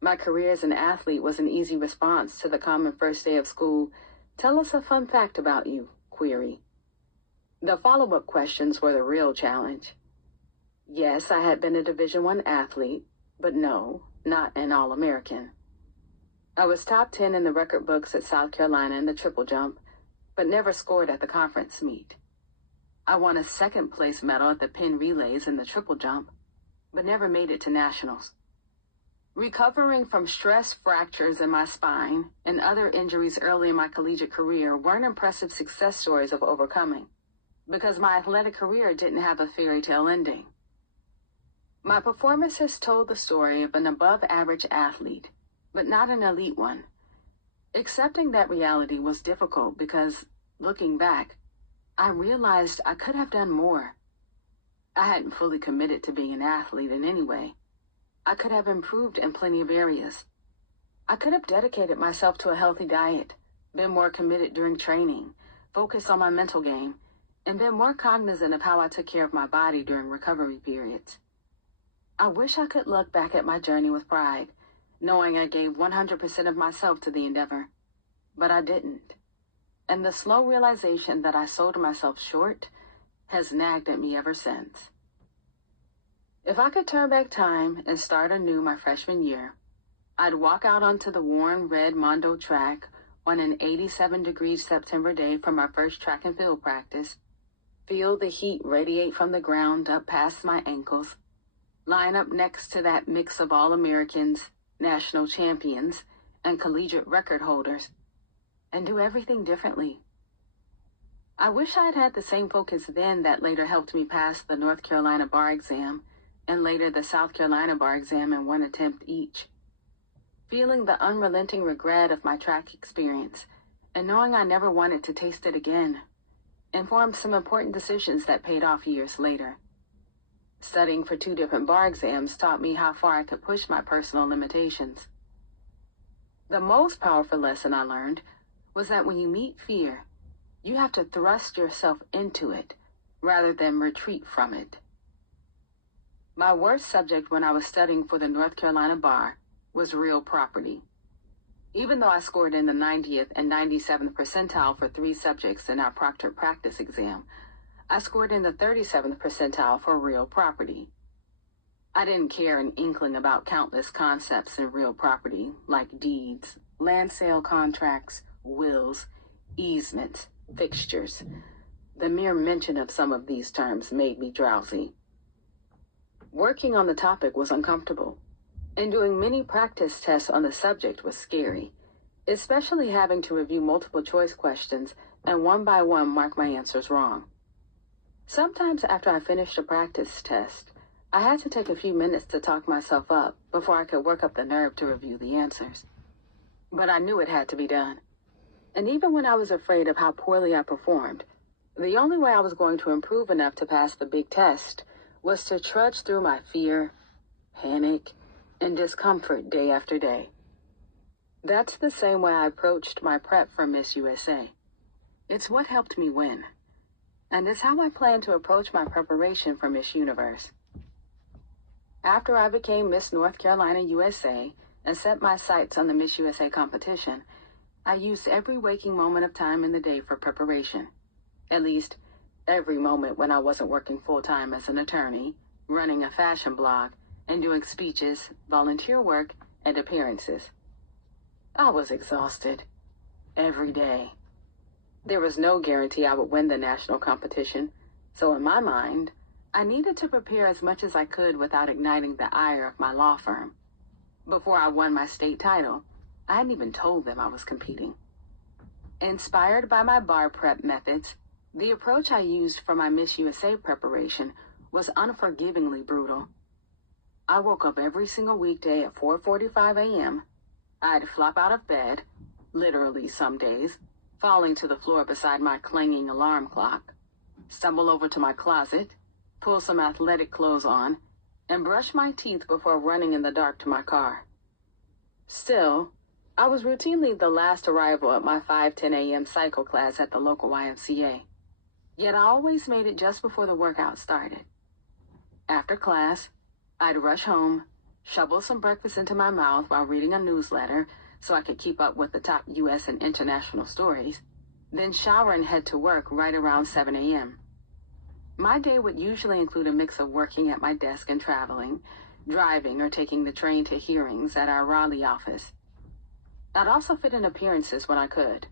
My career as an athlete was an easy response to the common first day of school, "Tell us a fun fact about you," query. The follow-up questions were the real challenge. Yes, I had been a Division I athlete, but no, not an All-American. I was top 10 in the record books at South Carolina in the triple jump, but never scored at the conference meet. I won a second-place medal at the pin relays in the triple jump, but never made it to nationals. Recovering from stress fractures in my spine and other injuries early in my collegiate career weren't impressive success stories of overcoming, because my athletic career didn't have a fairy tale ending. My performance has told the story of an above-average athlete, but not an elite one. Accepting that reality was difficult because, looking back, I realized I could have done more. I hadn't fully committed to being an athlete in any way. I could have improved in plenty of areas. I could have dedicated myself to a healthy diet, been more committed during training, focused on my mental game, and been more cognizant of how I took care of my body during recovery periods. I wish I could look back at my journey with pride, knowing I gave 100% of myself to the endeavor, but I didn't. And the slow realization that I sold myself short has nagged at me ever since. If I could turn back time and start anew my freshman year, I'd walk out onto the worn red Mondo track on an 87-degree September day for my first track and field practice, feel the heat radiate from the ground up past my ankles, line up next to that mix of All-Americans, national champions, and collegiate record holders, and do everything differently. I wish I'd had the same focus then that later helped me pass the North Carolina bar exam and later the South Carolina bar exam in one attempt each. Feeling the unrelenting regret of my track experience and knowing I never wanted to taste it again informed some important decisions that paid off years later. Studying for 2 different bar exams taught me how far I could push my personal limitations. The most powerful lesson I learned was that when you meet fear, you have to thrust yourself into it rather than retreat from it. My worst subject when I was studying for the North Carolina bar was real property. Even though I scored in the 90th and 97th percentile for 3 subjects in our proctored practice exam, I scored in the 37th percentile for real property. I didn't care an inkling about countless concepts in real property, like deeds, land sale contracts, wills, easements, fixtures. The mere mention of some of these terms made me drowsy. Working on the topic was uncomfortable, and doing many practice tests on the subject was scary, especially having to review multiple choice questions and one by one mark my answers wrong. Sometimes after I finished a practice test, I had to take a few minutes to talk myself up before I could work up the nerve to review the answers. But I knew it had to be done. And even when I was afraid of how poorly I performed, the only way I was going to improve enough to pass the big test was to trudge through my fear, panic, and discomfort day after day. That's the same way I approached my prep for Miss USA. It's what helped me win, and it's how I plan to approach my preparation for Miss Universe. After I became Miss North Carolina USA and set my sights on the Miss USA competition, I used every waking moment of time in the day for preparation. At least, every moment when I wasn't working full-time as an attorney, running a fashion blog, and doing speeches, volunteer work, and appearances. I was exhausted. Every day. There was no guarantee I would win the national competition, so in my mind, I needed to prepare as much as I could without igniting the ire of my law firm. Before I won my state title, I hadn't even told them I was competing. Inspired by my bar prep methods, the approach I used for my Miss USA preparation was unforgivingly brutal. I woke up every single weekday at 4:45 a.m. I'd flop out of bed, literally some days, falling to the floor beside my clanging alarm clock, stumble over to my closet, pull some athletic clothes on, and brush my teeth before running in the dark to my car. Still, I was routinely the last arrival at my 5:10 a.m. cycle class at the local YMCA. Yet I always made it just before the workout started. After class, I'd rush home, shovel some breakfast into my mouth while reading a newsletter so I could keep up with the top U.S. and international stories, then shower and head to work right around 7 a.m. My day would usually include a mix of working at my desk and traveling, driving or taking the train to hearings at our Raleigh office. I'd also fit in appearances when I could.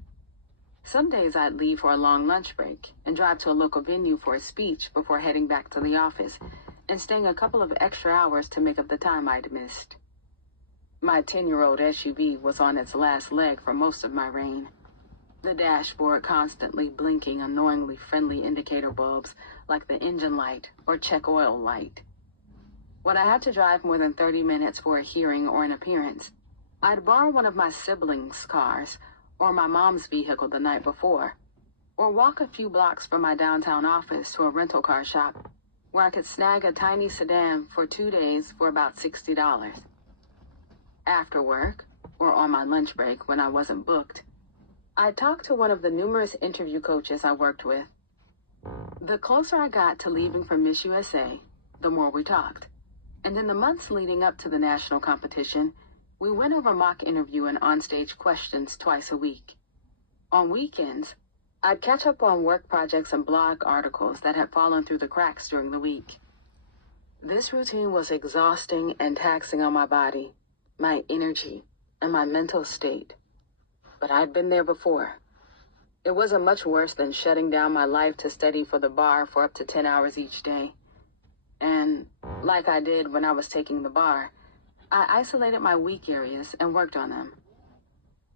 Some days I'd leave for a long lunch break and drive to a local venue for a speech before heading back to the office and staying a couple of extra hours to make up the time I'd missed. My 10-year-old SUV was on its last leg for most of my reign, the dashboard constantly blinking annoyingly friendly indicator bulbs like the engine light or check oil light. When I had to drive more than 30 minutes for a hearing or an appearance, I'd borrow one of my siblings' cars or my mom's vehicle the night before, or walk a few blocks from my downtown office to a rental car shop where I could snag a tiny sedan for 2 days for about $60. After work, or on my lunch break when I wasn't booked, I'd talk to one of the numerous interview coaches I worked with. The closer I got to leaving for Miss USA, the more we talked. And in the months leading up to the national competition, we went over mock interview and onstage questions twice a week. On weekends, I'd catch up on work projects and blog articles that had fallen through the cracks during the week. This routine was exhausting and taxing on my body, my energy, and my mental state. but I'd been there before. It wasn't much worse than shutting down my life to study for the bar for up to 10 hours each day. And, like I did when I was taking the bar, I isolated my weak areas and worked on them.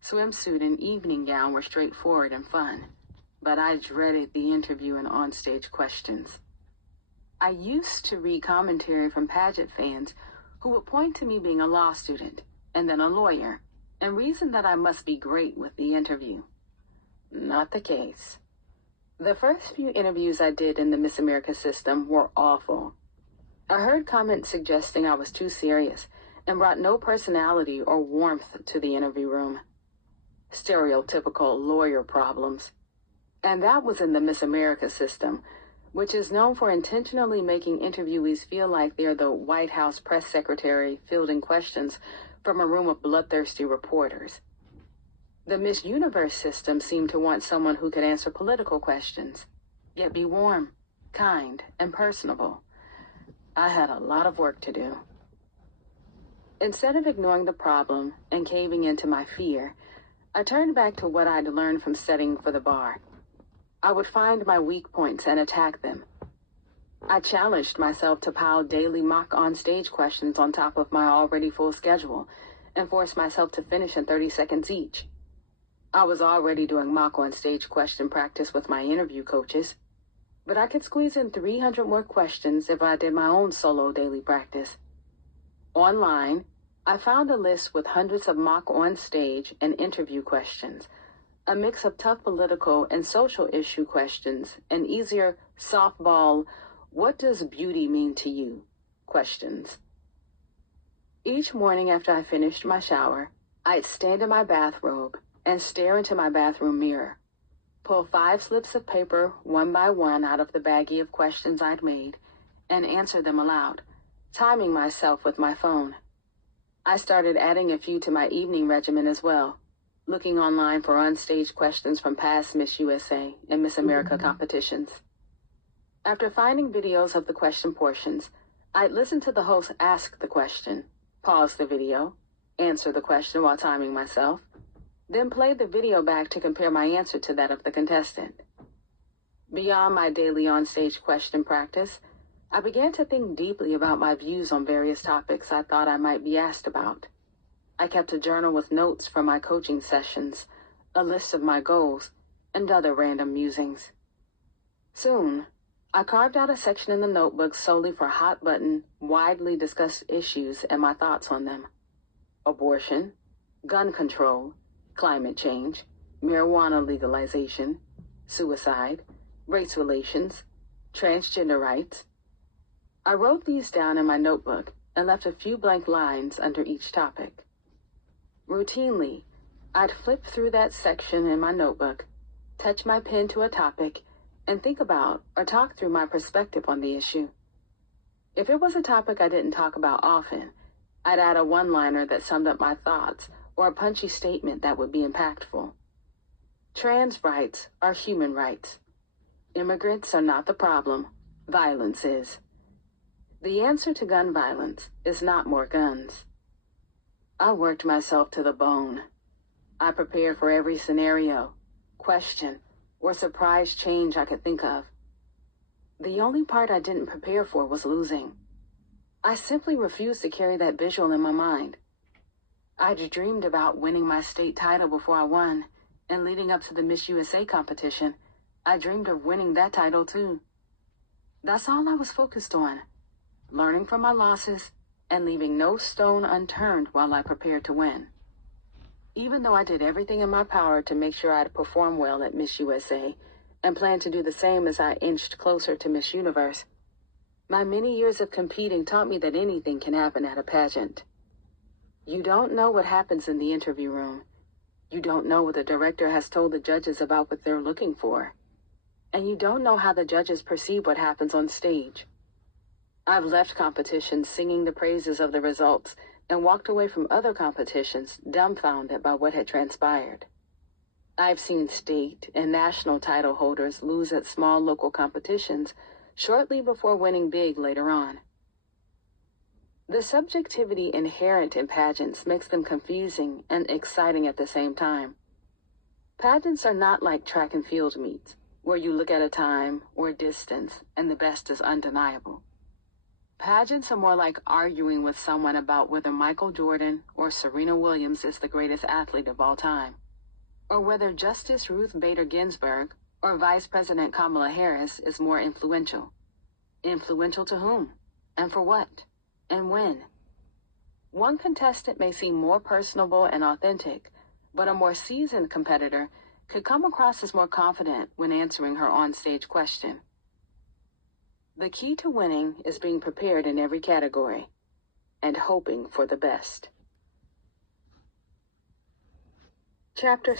Swimsuit and evening gown were straightforward and fun, but I dreaded the interview and onstage questions. I used to read commentary from pageant fans who would point to me being a law student and then a lawyer and reason that I must be great with the interview. Not the case. The first few interviews I did in the Miss America system were awful. I heard comments suggesting I was too serious and brought no personality or warmth to the interview room. Stereotypical lawyer problems. And that was in the Miss America system, which is known for intentionally making interviewees feel like they're the White House press secretary fielding questions from a room of bloodthirsty reporters. The Miss Universe system seemed to want someone who could answer political questions, yet be warm, kind, and personable. I had a lot of work to do. Instead of ignoring the problem and caving into my fear, I turned back to what I'd learned from studying for the bar. I would find my weak points and attack them. I challenged myself to pile daily mock on-stage questions on top of my already full schedule and force myself to finish in 30 seconds each. I was already doing mock on-stage question practice with my interview coaches, but I could squeeze in 300 more questions if I did my own solo daily practice. Online, I found a list with hundreds of mock on-stage and interview questions, a mix of tough political and social issue questions, and easier softball, what does beauty mean to you questions. Each morning after I finished my shower, I'd stand in my bathrobe and stare into my bathroom mirror, pull 5 slips of paper one by one out of the baggie of questions I'd made, and answer them aloud, timing myself with my phone. I started adding a few to my evening regimen as well, looking online for on-stage questions from past Miss USA and Miss America competitions. After finding videos of the question portions, I'd listen to the host ask the question, pause the video, answer the question while timing myself, then play the video back to compare my answer to that of the contestant. Beyond my daily on-stage question practice, I began to think deeply about my views on various topics I thought I might be asked about. I kept a journal with notes from my coaching sessions, a list of my goals, and other random musings. Soon, I carved out a section in the notebook solely for hot-button, widely discussed issues and my thoughts on them. Abortion, gun control, climate change, marijuana legalization, suicide, race relations, transgender rights. I wrote these down in my notebook and left a few blank lines under each topic. Routinely, I'd flip through that section in my notebook, touch my pen to a topic, and think about or talk through my perspective on the issue. If it was a topic I didn't talk about often, I'd add a one-liner that summed up my thoughts or a punchy statement that would be impactful. Trans rights are human rights. Immigrants are not the problem. Violence is. The answer to gun violence is not more guns. I worked myself to the bone. I prepared for every scenario, question, or surprise change I could think of. The only part I didn't prepare for was losing. I simply refused to carry that visual in my mind. I'd dreamed about winning my state title before I won, and leading up to the Miss USA competition, I dreamed of winning that title too. That's all I was focused on, learning from my losses and leaving no stone unturned while I prepared to win. Even though I did everything in my power to make sure I'd perform well at Miss USA and planned to do the same as I inched closer to Miss Universe, my many years of competing taught me that anything can happen at a pageant. You don't know what happens in the interview room. You don't know what the director has told the judges about what they're looking for. And you don't know how the judges perceive what happens on stage. I've left competitions singing the praises of the results and walked away from other competitions dumbfounded by what had transpired. I've seen state and national title holders lose at small local competitions shortly before winning big later on. The subjectivity inherent in pageants makes them confusing and exciting at the same time. Pageants are not like track and field meets, where you look at a time or a distance and the best is undeniable. Pageants are more like arguing with someone about whether Michael Jordan or Serena Williams is the greatest athlete of all time, or whether Justice Ruth Bader Ginsburg or Vice President Kamala Harris is more influential. Influential to whom? And for what? And when? One contestant may seem more personable and authentic, but a more seasoned competitor could come across as more confident when answering her on-stage question. The key to winning is being prepared in every category and hoping for the best. Chapter